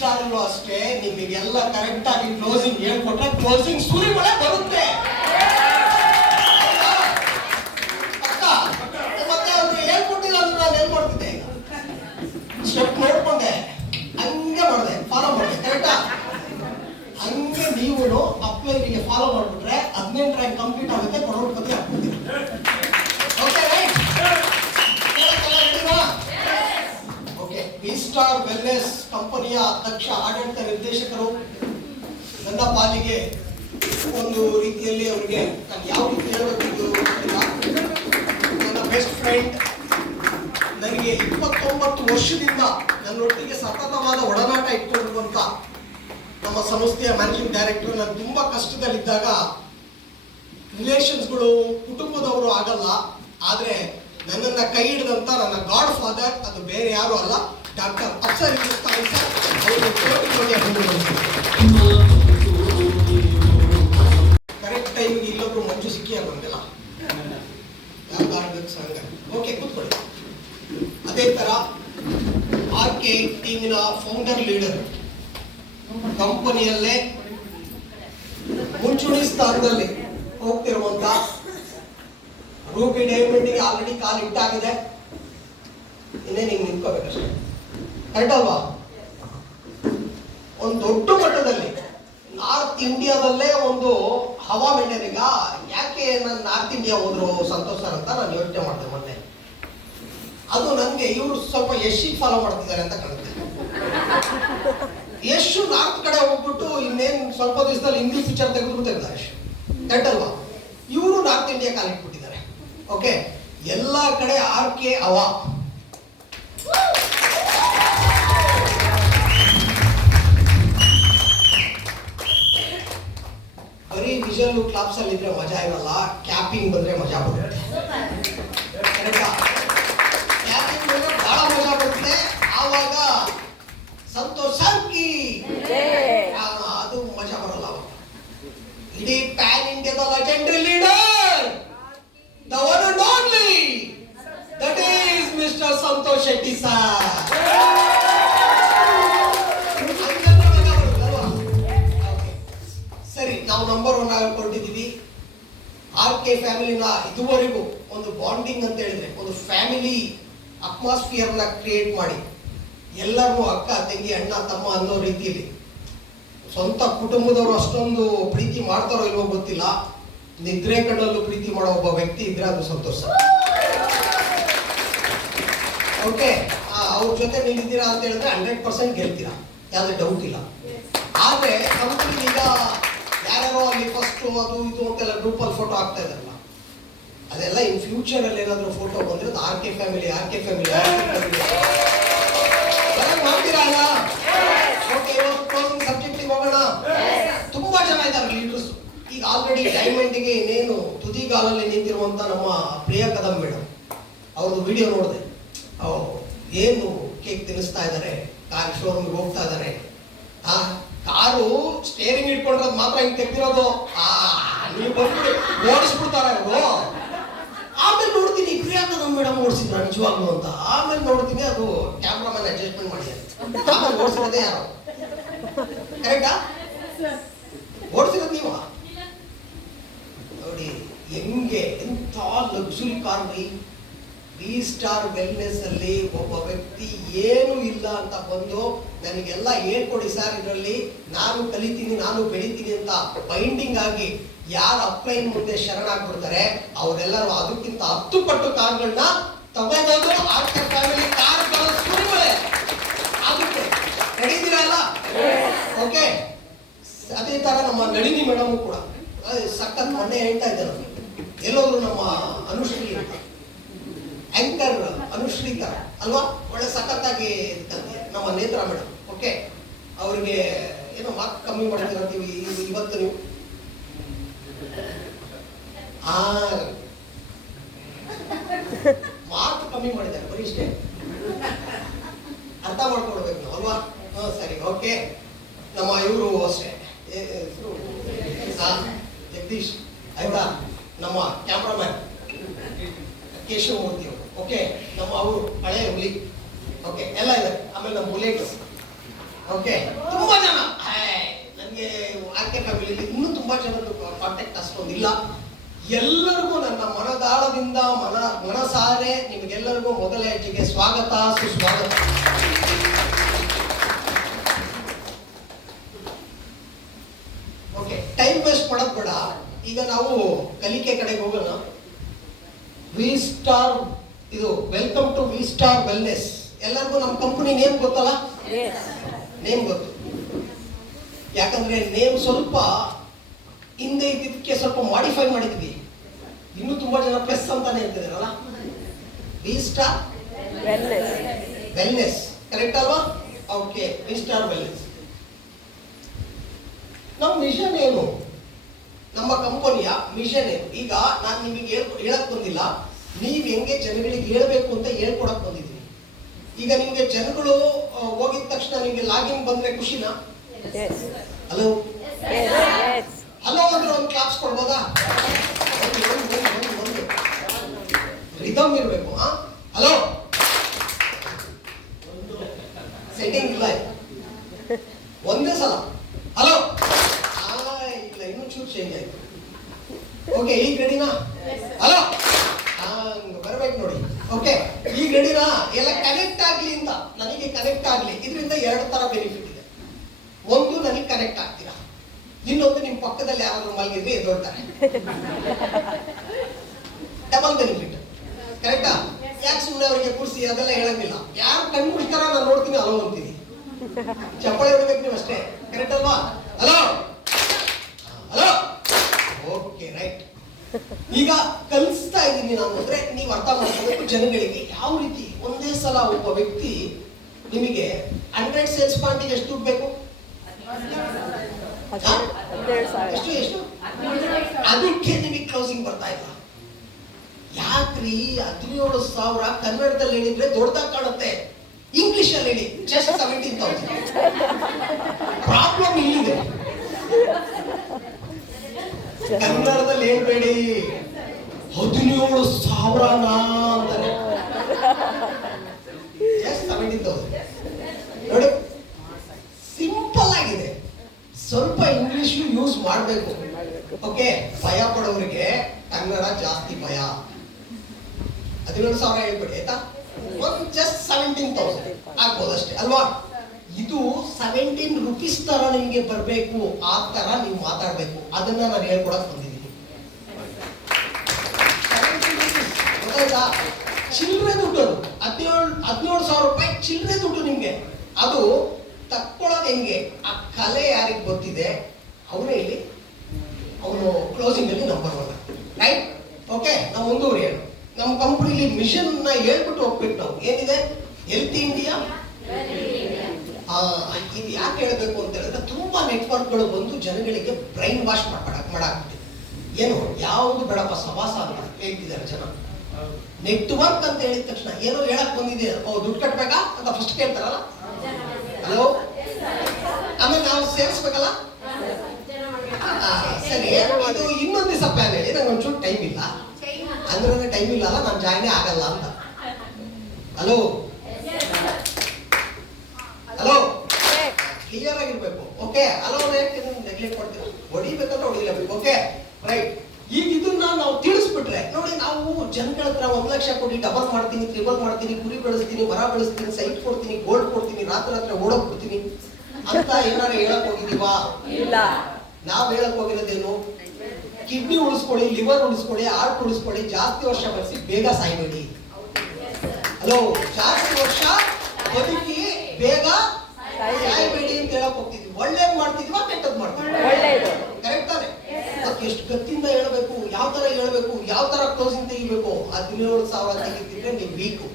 Star ಅಲ್ಲೂ ಅಷ್ಟೇ, ನಿಮಗೆಲ್ಲ ಕರೆಕ್ಟ್ ಆಗಿ ಕ್ಲೋಸಿಂಗ್ ಹೇಳ್ಕೊಟ್ರೆ ಕ್ಲೋಸಿಂಗ್ ಸುರಿಮಳೆ ಬರುತ್ತೆ. ಮತ್ತೆ ಅವ್ರಿಗೆ ಹೇಳ್ಕೊಟ್ಟಿಲ್ಲ ಅಂದ್ರೆ ನಾನು ಏನ್ ಮಾಡ್ತಿದ್ದೆ, ಸ್ಟೆಪ್ ನೋಡ್ಕೊಂಡೆ ಹಂಗೆ ಮಾಡಿದೆ, ಫಾಲೋ ಮಾಡಿದೆ. ಕರೆಕ್ಟಾ? ಹಂಗೆ ನೀವು ಅಪ್ಲೈನಿಗೆ ಫಾಲೋ ಮಾಡ್ಬಿಟ್ರೆ 18 ರ್ಯಾಂಕ್ ಕಂಪ್ಲೀಟ್ ಆಗುತ್ತೆ, ಕರೋಡ್ಪತಿ ಆಗ್ಬಿಡ್ತೀವಿ. Okay right? Okay, V Star Wellness ಕಂಪನಿಯ ಅಧ್ಯಕ್ಷ ಆಡಳಿತ ನಿರ್ದೇಶಕರು ನನ್ನ ಪಾಲಿಗೆ ಒಂದು ರೀತಿಯಲ್ಲಿ ಅವರಿಗೆ ನಾನು ಯಾವ ರೀತಿ ಹೇಳಬೇಕು, ನನ್ನ ಬೆಸ್ಟ್ ಫ್ರೆಂಡ್, ನನಗೆ 29 ವರ್ಷದಿಂದ ನನ್ನೊಟ್ಟಿಗೆ ಸತತವಾದ ಒಡನಾಟ ಇಟ್ಟುಕೊಳ್ಳುವಂತ ನಮ್ಮ ಸಂಸ್ಥೆಯ ಮ್ಯಾನೇಜಿಂಗ್ ಡೈರೆಕ್ಟರ್. ನಾನು ತುಂಬಾ ಕಷ್ಟದಲ್ಲಿದ್ದಾಗ ರಿಲೇಷನ್ಸ್ಗಳು ಕುಟುಂಬದವರು ಆಗಲ್ಲ, ಆದ್ರೆ ನನ್ನನ್ನ ಕೈ ಹಿಡಿದಂತ ನನ್ನ ಗಾಡ್ ಫಾದರ್ ಅದು ಬೇರೆ ಯಾರು ಅಲ್ಲ, ಡಾಕ್ಟರ್ ಅಫ್ಸರ್ ಇರುತ್ತಾರೆ ಸರ್. ಕರೆಕ್ಟ್ ಟೈಮ್ಗೆ ಇಲ್ಲೊಬ್ರು ಮಂಜು ಸಿಕ್ಕಿಯಾರ ನಮಗೆಲ್ಲ ಯಾವ್ದು ಸಂಘ. ಓಕೆ, ಕೂತ್ಕೊಳ್ಳಿ. ಅದೇ ತರ RK ಟೀಮಿನ ಫೌಂಡರ್ ಲೀಡರ್, ಕಂಪನಿಯಲ್ಲೇ ಮುಂಚೂಣಿ ಸ್ಥಾನದಲ್ಲಿ ಹೋಗ್ತಿರುವಂತ ರೂಬಿ ಡೈಮಂಡ್ಗೆ ಆಲ್ರೆಡಿ ಕಾಲ್ ಇಟ್ಟಾಗಿದೆ, ಇನ್ನೇ ನೀವು ನಿಂತ್ಕೋಬೇಕಷ್ಟೇ. ಕರೆಕ್ಟ್ ಅಲ್ವಾ? ಒಂದು ದೊಡ್ಡ ಮಟ್ಟದಲ್ಲಿ ನಾರ್ತ್ ಇಂಡಿಯಾದಲ್ಲೇ ಒಂದು ಹವಾ ಮೇಂಟೈನ್. ಈಗ ಯಾಕೆ ನಾನು ನಾರ್ತ್ ಇಂಡಿಯಾ ಹೋದ್ರು ಸಂತೋಷ್ ಸರ್ ಅಂತ ನಾನು ಯೋಚನೆ ಮಾಡಿದೆ ಮೊನ್ನೆ. ಅದು ನನಗೆ ಇವರು ಸ್ವಲ್ಪ ಯಶಿಗೆ ಫಾಲೋ ಮಾಡ್ತಿದ್ದಾರೆ ಅಂತ ಕಾಣುತ್ತೆ. ಯಶು ನಾರ್ತ್ ಕಡೆ ಹೋಗ್ಬಿಟ್ಟು ಇನ್ನೇನು ಸ್ವಲ್ಪ ದಿವಸದಲ್ಲಿ ಹಿಂದಿ ಪಿಕ್ಚರ್ ತೆಗೆದಿದ್ದಾರೆ. ಕರೆಕ್ಟ್ ಅಲ್ವಾ? ಇವರು ನಾರ್ತ್ ಇಂಡಿಯಾ ಕಾಲಿಟ್ಬಿಟ್ಟಿದ್ದಾರೆ. ಓಕೆ, ಎಲ್ಲ ಕಡೆ RK ಹವಾ. ಬರೀ ವಿಜುವಲ್ ಕ್ಲಾಪ್ಸ್ ಅಲ್ಲಿ ಇದ್ರೆ ಮಜಾ ಇರಲ್ಲ, ಕ್ಯಾಪಿಂಗ್ ಬಂದ್ರೆ ಮಜಾ ಬರುತ್ತೆ. ಕ್ಯಾಪಿಂಗ್ ಬಂದ್ರೆ ಬಹಳ ಮಜಾ ಬರುತ್ತೆ. ಆವಾಗ ಸಂತೋಷ್ ಸರ್ಕಿ ಅದು ಮಜಾ ಬರಲ್ಲ. ಇಡೀ ಪ್ಯಾನ್ ಇಂಡಿಯಾದ legendary leader, the one and only, that is mister Santosh Shetty sir. ಸರಿ, ನಾವು ನಂಬರ್ 1 ಆಗಿ ಕೊಟ್ಟಿದ್ದೀವಿ. RK ಫ್ಯಾಮಿಲಿನ ಇದುವರೆಗೂ ಒಂದು ಬಾಂಡಿಂಗ್ ಅಂತ ಹೇಳಿದ್ರೆ ಒಂದು ಫ್ಯಾಮಿಲಿ ಅಟ್ಮಾಸ್ಫಿಯರ್ ನ ಕ್ರಿಯೇಟ್ ಮಾಡಿ ಎಲ್ಲರೂ ಅಕ್ಕ ತಂಗಿ ಅಣ್ಣ ತಮ್ಮ ಅನ್ನೋ ರೀತಿಯಲ್ಲಿ ಸ್ವಂತ ಕುಟುಂಬದವರು ಅಷ್ಟೊಂದು ಪ್ರೀತಿ ಮಾಡ್ತಾರೋ ಇಲ್ವೋ ಗೊತ್ತಿಲ್ಲ, ನಿದ್ರೆ ಕಣ್ಣಲ್ಲೂ ಪ್ರೀತಿ ಮಾಡೋ ಒಬ್ಬ ವ್ಯಕ್ತಿ ಇದ್ರೆ ಅದು ಸಂತೋಷ. ಓಕೆ, ಅವ್ರ ಜೊತೆ ನೀವಿದ್ದೀರಾ ಅಂತ ಹೇಳಿದ್ರೆ 100% ಗೆಲ್ತೀರಾ, ಯಾವ್ದು ಡೌಟ್ ಇಲ್ಲ. ಆದ್ರೆ ಕಂಪನಿ ಈಗ ಯಾರ್ಯಾರೋ ಅಲ್ಲಿ ಫಸ್ಟ್ ಅದು ಇದು ಅಂತೆಲ್ಲ ಗ್ರೂಪ್ ಅಲ್ಲಿ ಫೋಟೋ ಹಾಕ್ತಾ ಇದಾರಲ್ಲ, ಅದೆಲ್ಲ ಇನ್ ಫ್ಯೂಚರ್ ಅಲ್ಲಿ ಏನಾದ್ರು ಫೋಟೋ ಬಂದ್ರೆ RK ಫ್ಯಾಮಿಲಿ ಮಾಡ್ತೀರಾ? ಓಕೆ, ಇವತ್ತು ಕ್ಲೋಸಿಂಗ್ ಸಬ್ಜೆಕ್ಟ್ ಹೋಗೋಣ. ತುಂಬಾ ಜನ ಇದ್ದಾರೆ ಲೀಡರ್ಸ್. ಈಗ ಆಲ್ರೆಡಿ ಡೈಮಂಡ್ಗೆ ಇನ್ನೇನು ತುದಿಗಾಲಲ್ಲಿ ನಿಂತಿರುವಂತ ನಮ್ಮ ಪ್ರಿಯಾ ಕದಂ ಮೇಡಮ್ ಅವ್ರದ್ದು ವಿಡಿಯೋ ನೋಡಿದೆ. ಏನು ಕೇಕ್ ತಿನ್ನಿಸ್ತಾ ಇದ್ದಾರೆ, ಕಾರ್ ಶೋರೂಮ್ಗೆ ಹೋಗ್ತಾ ಇದ್ದಾರೆ. ಕಾರು ಸ್ಟೇರಿಂಗ್ ಇಟ್ಕೊಂಡ್ರದ್ ಮಾತ್ರ ಹಿಂಗ್ ತೆಗ್ದಿರೋದು, ನೀವು ಬಂದ್ಬಿಡಿ ಓಡಿಸ್ಬಿಡ್ತಾರೆ ಅವರು. ಆಮೇಲೆ ನೋಡ್ತೀನಿ ಪ್ರಿಯಾ ಕದಂ ಮೇಡಮ್ ಓಡಿಸಿದ್ರು ನಿಜವಾಗ್ಲು ಅಂತ. ಆಮೇಲೆ ನೋಡ್ತೀನಿ ಅದು ಕ್ಯಾಮ್ರಾಮನ್ ಅಡ್ಜಸ್ಟ್ಮೆಂಟ್ ಮಾಡಿದ್ದಾರೆ. ಆಮೇಲೆ ಓಡಿಸಿರೋದೇ ಯಾರು? ಕರೆಕ್ಟಾ? ಓಡಿಸಿರೋದು ನೀವು ನೋಡಿ ಹೆಂಗೆ, ಎಂಥ luxury car. V Star Wellness ಅಲ್ಲಿ ಒಬ್ಬ ವ್ಯಕ್ತಿ ಏನು ಇಲ್ಲ ಅಂತ ಬಂದು ನನಗೆಲ್ಲ ಹೇಳ್ಕೊಡಿ ಸರ್, ಇದರಲ್ಲಿ ನಾನು ಕಲಿತೀನಿ, ನಾನು ಬೆಳಿತೀನಿ ಅಂತ ಬೈಂಡಿಂಗ್ ಆಗಿ ಯಾರು ಅಪ್ಲೈನ್ ಮುಂದೆ ಶರಣಾಗ್ಬಿಡ್ತಾರೆ ಅವರೆಲ್ಲರೂ ಅದಕ್ಕಿಂತ 10 ಪಟ್ಟು ಕಾರ್ಗಳನ್ನ ತಗೋಬಹುದು. RK ಫ್ಯಾಮಿಲಿ ಕಾರ್ಗಳ ಸುರಿಮಳೆ ಆಗುತ್ತೆ. ನಡೀತೀರಲ್ಲ? ಓಕೆ, ಅದೇ ತರ ನಮ್ಮ ನಳಿನಿ ಮೇಡಮ್ ಕೂಡ ಸಖತ್ ಮೊನ್ನೆ ಹೇಳ್ತಾ ಇದ್ದಾರೆ. ಎಲ್ಲೋದ್ರು ನಮ್ಮ ಅನುಶ್ರೀ ಅಂತ ಆಂಕರ್ ಅನುಶ್ರೀ ತರ ಅಲ್ವಾ, ಒಳ್ಳೆ ಸಖತ್ತಾಗಿ ನಮ್ಮ ನೇತ್ರ ಮೇಡಮ್. ಓಕೆ, ಅವ್ರಿಗೆ ಏನೋ ಮಾರ್ಕ್ ಕಮ್ಮಿ ಮಾಡ್ತೀರಂತೀವಿ ಇವತ್ತು ನೀವು. ಮಾರ್ಕ್ ಕಮ್ಮಿ ಮಾಡಿದ್ದಾರೆ, ಬರೀ ಇಷ್ಟೇ ಅರ್ಥ ಮಾಡ್ಕೊಡ್ಬೇಕು ನಾವು ಅಲ್ವಾ? ಸರಿ, ಓಕೆ. ನಮ್ಮ ಇವರು ಅಷ್ಟೇ ಜಗದೀಶ್ ಆಯ್ತಾ, ನಮ್ಮ ಕ್ಯಾಮ್ರಾಮ್ಯಾನ್ ಕೇಶವಮೂರ್ತಿ ಅವರು. ಓಕೆ, ನಮ್ಮ ಅವರು ಹಳೆ ಹುಲಿ. ಓಕೆ, ಎಲ್ಲ ಇದೆ. ಆಮೇಲೆ ನಮ್ಮ ಬುಲೆಟ್ ಓಕೆ, ತುಂಬಾ ಜನ ನನಗೆ ಆಕೆ ಫ್ಯಾಮಿಲಿಯಲ್ಲಿ ಇನ್ನೂ ತುಂಬಾ ಜನದ್ದು ಕಾಂಟ್ಯಾಕ್ಟ್ ಅಷ್ಟೊಂದಿಲ್ಲ. ಎಲ್ಲರಿಗೂ ನನ್ನ ಮನದಾಳದಿಂದ ಮನಸಾರೆ ನಿಮಗೆಲ್ಲರಿಗೂ ಮೊದಲ ಹೆಜ್ಜೆಗೆ ಸ್ವಾಗತ, ಸುಸ್ವಾಗತ. ಓಕೆ, ಟೈಮ್ ವೇಸ್ಟ್ ಮಾಡೋದು ಬೇಡ. ಈಗ ನಾವು ಕಲಿಕೆ ಕಡೆಗೆ ಹೋಗೋಣ. ವಿ ಸ್ಟಾರ್, ಇದು welcome to V Star Wellness. ಎಲ್ಲರಿಗೂ ನಮ್ಮ ಕಂಪನಿ ನೇಮ್ ಗೊತ್ತಲ್ಲ? ನೇಮ್ ಗೊತ್ತು. ಯಾಕಂದ್ರೆ ನೇಮ್ ಸ್ವಲ್ಪ ಹಿಂದೆ ಇದ್ದಕ್ಕೆ ಸ್ವಲ್ಪ ಮಾಡಿಫೈ ಮಾಡಿದ್ವಿ. ಇನ್ನೂ ತುಂಬಾ ಜನ ಪ್ಲಸ್ ಅಂತಾನೆ ಹೇಳ್ತಿದಾರಲ್ಲ. ವಿ ಸ್ಟಾರ್ ವೆಲ್ನೆಸ್, ಕರೆಕ್ಟ್ ಅಲ್ವಾ? Okay, V Star Wellness. ನಮ್ಮ ಮಿಷನ್ ಏನು? ನಮ್ಮ ಕಂಪನಿಯ ಮಿಷನ್ ಏನು? ಈಗ ನಾನು ನಿಮಗೆ ಹೇಳಕ್ ಬಂದಿಲ್ಲ, ನೀವ್ ಹೆಂಗೆ ಜನಗಳಿಗೆ ಹೇಳ್ಬೇಕು ಅಂತ ಹೇಳ್ಕೊಡಕ್ ಬಂದಿದ್ದೀನಿ. ಈಗ ನಿಮ್ಗೆ ಜನಗಳು ಹೋಗಿದ ತಕ್ಷಣ ನಿಮ್ಗೆ ಲಾಗಿನ್ ಬಂದ್ರೆ ಖುಷಿನಾ? ಹಲೋ ಹಲೋ ಅಂದ್ರೆ ಒಂದು ಕ್ಲಾಪ್ಸ್ ಕೊಡ್ಬೋದಾ? ರಿದಮ್ ಇರ್ಬೇಕು. ಹಲೋ ಸೆಟ್ಟಿಂಗ್ ಇಲ್ಲ, ಒಂದೇ ಸಲ ಹಲೋ ಇಲ್ಲ, ಇನ್ನೂ ಚೂರು ಚೇಂಜ್ ಆಯ್ತು. ಓಕೆ, ಈಗ ರೆಡಿನಾ? ಹಲೋ ಬರ್ಬೇಕು ನೋಡಿ. ಓಕೆ, ಈಗ ರೆಡಿನಾ? ಎಲ್ಲ ಕನೆಕ್ಟ್ ಆಗ್ಲಿ ಅಂತ, ನನಗೆ ಕನೆಕ್ಟ್ ಆಗ್ಲಿ. ಇದರಿಂದ ಎರಡು ತರ ಬೆನಿಫಿಟ್ ಇದೆ. ಒಂದು, ನನಗೆ ಕನೆಕ್ಟ್ ಆಗ್ತೀರಾ. ಇನ್ನೊಂದು, ನಿಮ್ ಪಕ್ಕದಲ್ಲಿ ಯಾರಾದ್ರೂ ಮಲಗಿದ್ರೆ ಎದ್ದೊಳ್ತಾರೆ. ಡಬಲ್ ಬೆನಿಫಿಟ್, ಕರೆಕ್ಟಾ? ಯಾಕೆ ಸುಮ್ಮನೆ ಅವರಿಗೆ ಕೂರಿಸಿ ಅದೆಲ್ಲ ಹೇಳಂಗಿಲ್ಲ. ಯಾರು ಕಣ್ಣು ಮುಚ್ತಾರ ನಾನು ನೋಡ್ತೀನಿ, ಹಲೋ ಅಂತೀನಿ. ಚಪ್ಪಾಳೆ ಹೊಡಿಬೇಕು ನೀವು ಅಷ್ಟೇ, ಕರೆಕ್ಟ್ ಅಲ್ವಾ? Hello hello. Okay, right. ಈಗ ಕಲಿಸ್ತಾ ಇದ್ದೀನಿ ನಾನು ಅಂದ್ರೆ ನೀವು ಅರ್ಥ ಮಾಡ್ಕೋಬೇಕು ಜನಗಳಿಗೆ ಯಾವ ರೀತಿ. ಒಂದೇ ಸಲ ಒಬ್ಬ ವ್ಯಕ್ತಿ ನಿಮಗೆ 100 ಸೇಲ್ಸ್ ಪಾಯಿಂಟ್ ಎಷ್ಟು ದುಡ್ಡು ಬೇಕು? ಎಷ್ಟು? ಅದಕ್ಕೆ ನಿಮಗೆ ಕ್ಲೋಸಿಂಗ್ ಬರ್ತಾ ಇಲ್ಲ. ಯಾಕ್ರಿ? 17,000 ಕನ್ನಡದಲ್ಲಿ ಹೇಳಿದ್ರೆ ದೊಡ್ಡದಾಗಿ ಕಾಣುತ್ತೆ, ಇಂಗ್ಲಿಷ್ ಅಲ್ಲಿ ಹೇಳಿ ಜಸ್ಟ್ 17,000. ಪ್ರಾಬ್ಲಮ್ ಇಲ್ಲಿದೆ. ಕನ್ನಡದಲ್ಲಿ ಹೇಳ್ಬೇಡಿ 17,000 ಅಂತಾರೆ, ಜಸ್ಟ್ 17,000. ನೋಡಿ, ಸಿಂಪಲ್ ಆಗಿದೆ. ಸ್ವಲ್ಪ ಇಂಗ್ಲಿಷ್ ಯೂಸ್ ಮಾಡಬೇಕು. ಓಕೆ, ಭಯ ಪಡೋರಿಗೆ ಕನ್ನಡ ಜಾಸ್ತಿ ಭಯ. 17,000 ಹೇಳ್ಬೇಡಿ ಆಯ್ತಾ? ಒಂದು ಜಸ್ಟ್ 17,000 ಆಗ್ಬೋದಷ್ಟೇ ಅಲ್ವಾ? ಇದು 17 ರೂಪೀಸ್ ತರ ನಿಮ್ಗೆ ಬರ್ಬೇಕು, ಆ ತರ ನೀವು ಮಾತಾಡ್ಬೇಕು. ಅದನ್ನ ನಾನು ಹೇಳ್ಕೊಡಕ್ ಬಂದಿದ್ದೀನಿ. ಗೊತ್ತಾಯ್ತಾ? ಚಿಲ್ಲರೆ ದುಡ್ಡು, 17,000 ರೂಪಾಯಿ ಚಿಲ್ಲರೆ ದುಡ್ಡು ನಿಮ್ಗೆ. ಅದು ತಕ್ಕೊಳ್ಳೋದು ಹೆಂಗೆ? ಆ ಕಲೆ ಯಾರಿಗೆ ಗೊತ್ತಿದೆ ಅವನೇ ಇಲ್ಲಿ ಅವನು ಕ್ಲೋಸಿಂಗ್ ಅಲ್ಲಿ ನಂಬರ್ 1, ರೈಟ್? ಓಕೆ, ನಾವು ಮುಂದುವರಿಯೋಣ. ನಮ್ಮ ಕಂಪನಿಲಿ ಮಿಷನ್ ನ ಹೇಳ್ಬಿಟ್ಟು ಹೋಗ್ಬೇಕು ನಾವು. ಏನಿದೆ? Health India. ಇದು ಯಾಕೆ ಹೇಳ್ಬೇಕು ಅಂತ ಹೇಳಿದ್ರೆ, ತುಂಬಾ ನೆಟ್ವರ್ಕ್ಗಳು ಬಂದು ಜನಗಳಿಗೆ ಬ್ರೈನ್ ವಾಶ್ ಮಾಡಾಕ್ಬಿಟ್ಟಿದೆ. ಏನು ಯಾವುದು ಬೇಡಪ್ಪ ಸವಾಸ ಅಂತ ಹೇಳ್ತಿದ್ದಾರೆ ಜನ. ನೆಟ್ವರ್ಕ್ ಅಂತ ಹೇಳಿದ ತಕ್ಷಣ ಏನೋ ಹೇಳಕ್ ಬಂದಿದೆ, ದುಡ್ಡು ಕಟ್ಬೇಕಾ ಅಂತ ಫಸ್ಟ್ ಕೇಳ್ತಾರಲ್ಲ. ಹಲೋ, ಆಮೇಲೆ ನಾವು ಸೇರಿಸ್ಬೇಕಲ್ಲ. ಸರಿ, ಇದು ಇನ್ನೊಂದು ದಿವಸ ಪ್ಲಾನ್ ಹೇಳಿ. ನಂಗೆ ಒಂಚೂರು ಟೈಮ್ ಇಲ್ಲ ಅಂದ್ರೆ ಟೈಮ್ ಇಲ್ಲ ಅಲ್ಲ, ನಾನು ಜಾಯ್ನೇ ಆಗಲ್ಲ ಅಂತ. ಹಲೋ ಹಲೋ, ಕ್ಲಿಯರ್ ಆಗಿರ್ಬೇಕು. ಓಕೆ, ಹಲೋ ನೆಗ್ಲೆಕ್ಟ್ ಕೊಡ್ತೀರಾ, ಹೊಡಿಬೇಕಂದ್ರೆ ಹೊಡಿಲೇಬೇಕು. Okay, right. ಈಗ ಇದನ್ನ ನಾವು ತಿಳಿಸ್ಬಿಟ್ರೆ ನೋಡಿ, ನಾವು ಜನಗಳ ಹತ್ರ 1 ಲಕ್ಷ ಕೊಡಿ, ಡಬಲ್ ಮಾಡ್ತೀನಿ, ಟ್ರಿಬಲ್ ಮಾಡ್ತೀನಿ, ಕುರಿ ಬೆಳೆಸ್ತೀನಿ, ಮರ ಬೆಳೆಸ್ತೀನಿ, ಸೈಟ್ ಕೊಡ್ತೀನಿ, ಗೋಲ್ಡ್ ಕೊಡ್ತೀನಿ, ರಾತ್ರಿ ಓಡೋಗ್ಬಿಡ್ತೀನಿ ಅಂತ ಏನಾರು ಹೇಳಕ್ ಹೋಗಿದೀವಾ? ಇಲ್ಲ. ನಾವ್ ಹೇಳಕ್ ಹೋಗಿರೋದೇನು? ಕಿಡ್ನಿ ಉಳಿಸ್ಕೊಳ್ಳಿ, ಲಿವರ್ ಉಳಿಸ್ಕೊಳ್ಳಿ, ಹಾರ್ಟ್ ಉಳಿಸ್ಕೊಳ್ಳಿ, ಜಾಸ್ತಿ ವರ್ಷ ಬರೆಸಿ, ಬೇಗ ಸಾಯ್ಬೇಡಿ. ಹಲೋ, ಜಾಸ್ತಿ ವರ್ಷ ಬದುಕಿ ಬೇಗ ಸಾಯ್ಬೇಡಿ ಅಂತ ಹೇಳಕ್ ಹೋಗ್ತಿದ್ವಿ. ಒಳ್ಳೇದ್ ಮಾಡ್ತಿದ್ವಾ ಕೆಟ್ಟದ್ ಮಾಡ್ತಿದ್ವಿ? ಕರೆಕ್ಟ್ ತಾನೆ? ಎಷ್ಟು ಗತ್ತಿಂದ ಹೇಳ್ಬೇಕು, ಯಾವ ತರ ಹೇಳ್ಬೇಕು, ಯಾವ ತರ ಕ್ಲೋಸಿಂಗ್ ತೆಗಿಬೇಕು. 17,000 ತೆಗಿತಿದ್ರೆ ನೀವು ವೀಕು.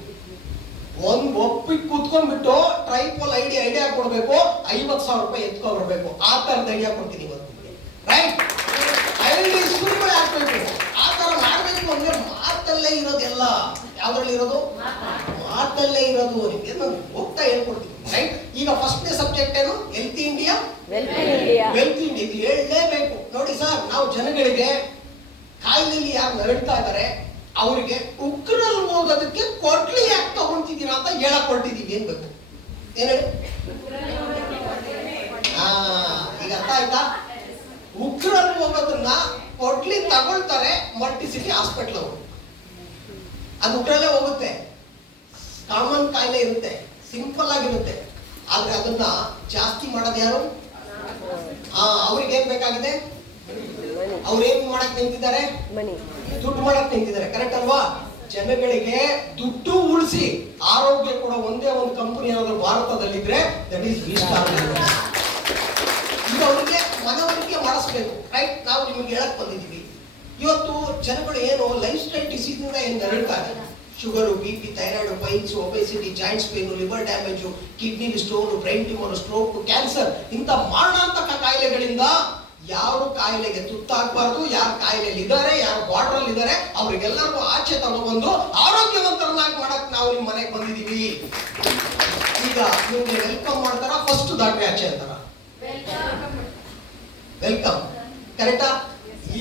ಒಂದ್ ಒಪ್ಪಿಗೆ ಕೂತ್ಕೊಂಡ್ಬಿಟ್ಟು ಟ್ರೈಪಲ್ ಐಡಿಯಾ ಕೊಡ್ಬೇಕು, 50,000 ರೂಪಾಯಿ ಎತ್ಕೊ ಬರ್ಬೇಕು. ಆ ತರದ ಐಡಿಯಾ ಕೊಡ್ತೀನಿ ಇವತ್ತು, ರೈಟ್? ಐಡಿ ಸುರುಗಳು ಹಾಕ್ಬೇಕು. ಆ ತರ ಮಾಡ್ಬೇಕು ಅಂದ್ರೆ ಮಾತಲ್ಲೇ ಇರೋದೆಲ್ಲ. ಯಾವ್ದ್ರಲ್ಲಿ ಇರೋದು? ಮಾತಲ್ಲೇ ಇರೋದು. ನಿಮ್ಗೆ ನಾನು ಹೋಗ್ತಾ ಹೇಳ್ಕೊಡ್ತೀನಿ, ರೈಟ್? ಈಗ ಫಸ್ಟ್ನೇ ಸಬ್ಜೆಕ್ಟ್ ಏನು? Health India. ವೆಲ್ತ್ ಇಂಡಿಯಾ ಇದು ಹೇಳಲೇಬೇಕು. ನೋಡಿ ಸರ್, ನಾವು ಜನಗಳಿಗೆ ಕಾಯಿಲೆಯಲ್ಲಿ ಯಾರು ನರಳ್ತಾ ಇದ್ದಾರೆ ಅವರಿಗೆ ಉಗ್ರಲ್ಲಿ ಹೋಗೋದಕ್ಕೆ ಕೊಡ್ಲಿ ಯಾಕೆ ತಗೊಂತಿದ್ದೀರಾ ಅಂತ ಹೇಳಕ್ ಹೊರಟಿದೀವಿ. ಏನ್ ಬೇಕು? ಏನ್ ಹೇಳಿ? ಈಗ ಅರ್ಥ ಆಯ್ತಾ? ಉಗ್ರಲ್ಲಿ ಹೋಗೋದನ್ನ ಕೊಡ್ಲಿ ತಗೊಳ್ತಾರೆ ಮಲ್ಟಿಸಿಟಿ ಹಾಸ್ಪಿಟಲ್ ಅವರು, ಅದು ಉಗ್ರಲ್ಲೇ ಹೋಗುತ್ತೆ. ಕಾಮನ್ ಕಾಯಿಲೆ ಇರುತ್ತೆ, ಸಿಂಪಲ್ ಆಗಿರುತ್ತೆ. ಆದ್ರೆ ಅದನ್ನ ಜಾಸ್ತಿ ಮಾಡೋದು ಯಾರು? ಅವ್ರಿಗೆ ಏನ್ ಬೇಕಾಗಿದೆ? ಅವ್ರೇನ್ ಮಾಡಕ್ ನಿಂತಿದ್ದಾರೆ? ದುಡ್ಡು ಮಾಡಕ್ ನಿಂತಿದ್ದಾರೆ. ಕರೆಕ್ಟ್ ಅಲ್ವಾ? ಜನಗಳಿಗೆ ದುಡ್ಡು ಉಳಿಸಿ ಆರೋಗ್ಯ ಕೂಡ ಒಂದೇ ಒಂದು ಕಂಪನಿ ಏನಾದ್ರು ಭಾರತದಲ್ಲಿದ್ರೆ ದಟ್ ಈಸ್ ವಿ-ಸ್ಟಾರ್. ಈಗ ಅವರಿಗೆ ಮನವರಿಕೆ ಮಾಡಿಸ್ಬೇಕು. ರೈಟ್, ನಾವು ನಿಮ್ಗೆ ಹೇಳಕ್ ಬಂದಿದ್ದೀವಿ. ಇವತ್ತು ಜನಗಳು ಏನು ಲೈಫ್ ಸ್ಟೈಲ್ ಡಿಸೀಸ್ ಇಂದ ಏನ್ ನರಳ್ತಾರೆ, sugar, BP, thyroid, piles, obesity, joints pain, liver damage, kidney stone, brain tumour, stroke, cancer, ಇಂಥ ಮಾರಣಾಂತಕ ಕಾಯಿಲೆಗಳಿಂದ ಯಾರು ಕಾಯಿಲೆಗೆ ತುತ್ತಾಗಬಾರ್ದು, ಯಾರು ಕಾಯಿಲೆಯಲ್ಲಿ ಇದ್ದಾರೆ, ಯಾರು ಬಾರ್ಡರ್ ಅಲ್ಲಿ ಇದ್ದಾರೆ, ಅವ್ರಿಗೆಲ್ಲರಿಗೂ ಆಚೆ ತಗೊಂಡ್ಬಂದು ಆರೋಗ್ಯವಂತರನ್ನಾಗಿ ಮಾಡಕ್ ನಾವು ನಿಮ್ಮ ಮನೆಗೆ ಬಂದಿದ್ದೀವಿ. ಈಗ ನಿಮ್ಗೆ ವೆಲ್ಕಮ್ ಮಾಡ್ತಾರ, ಫಸ್ಟ್ ದಾಟ್ರಿ ಆಚೆ ಅಂತಾರ ವೆಲ್ಕಮ್. ಕರೆಕ್ಟಾ?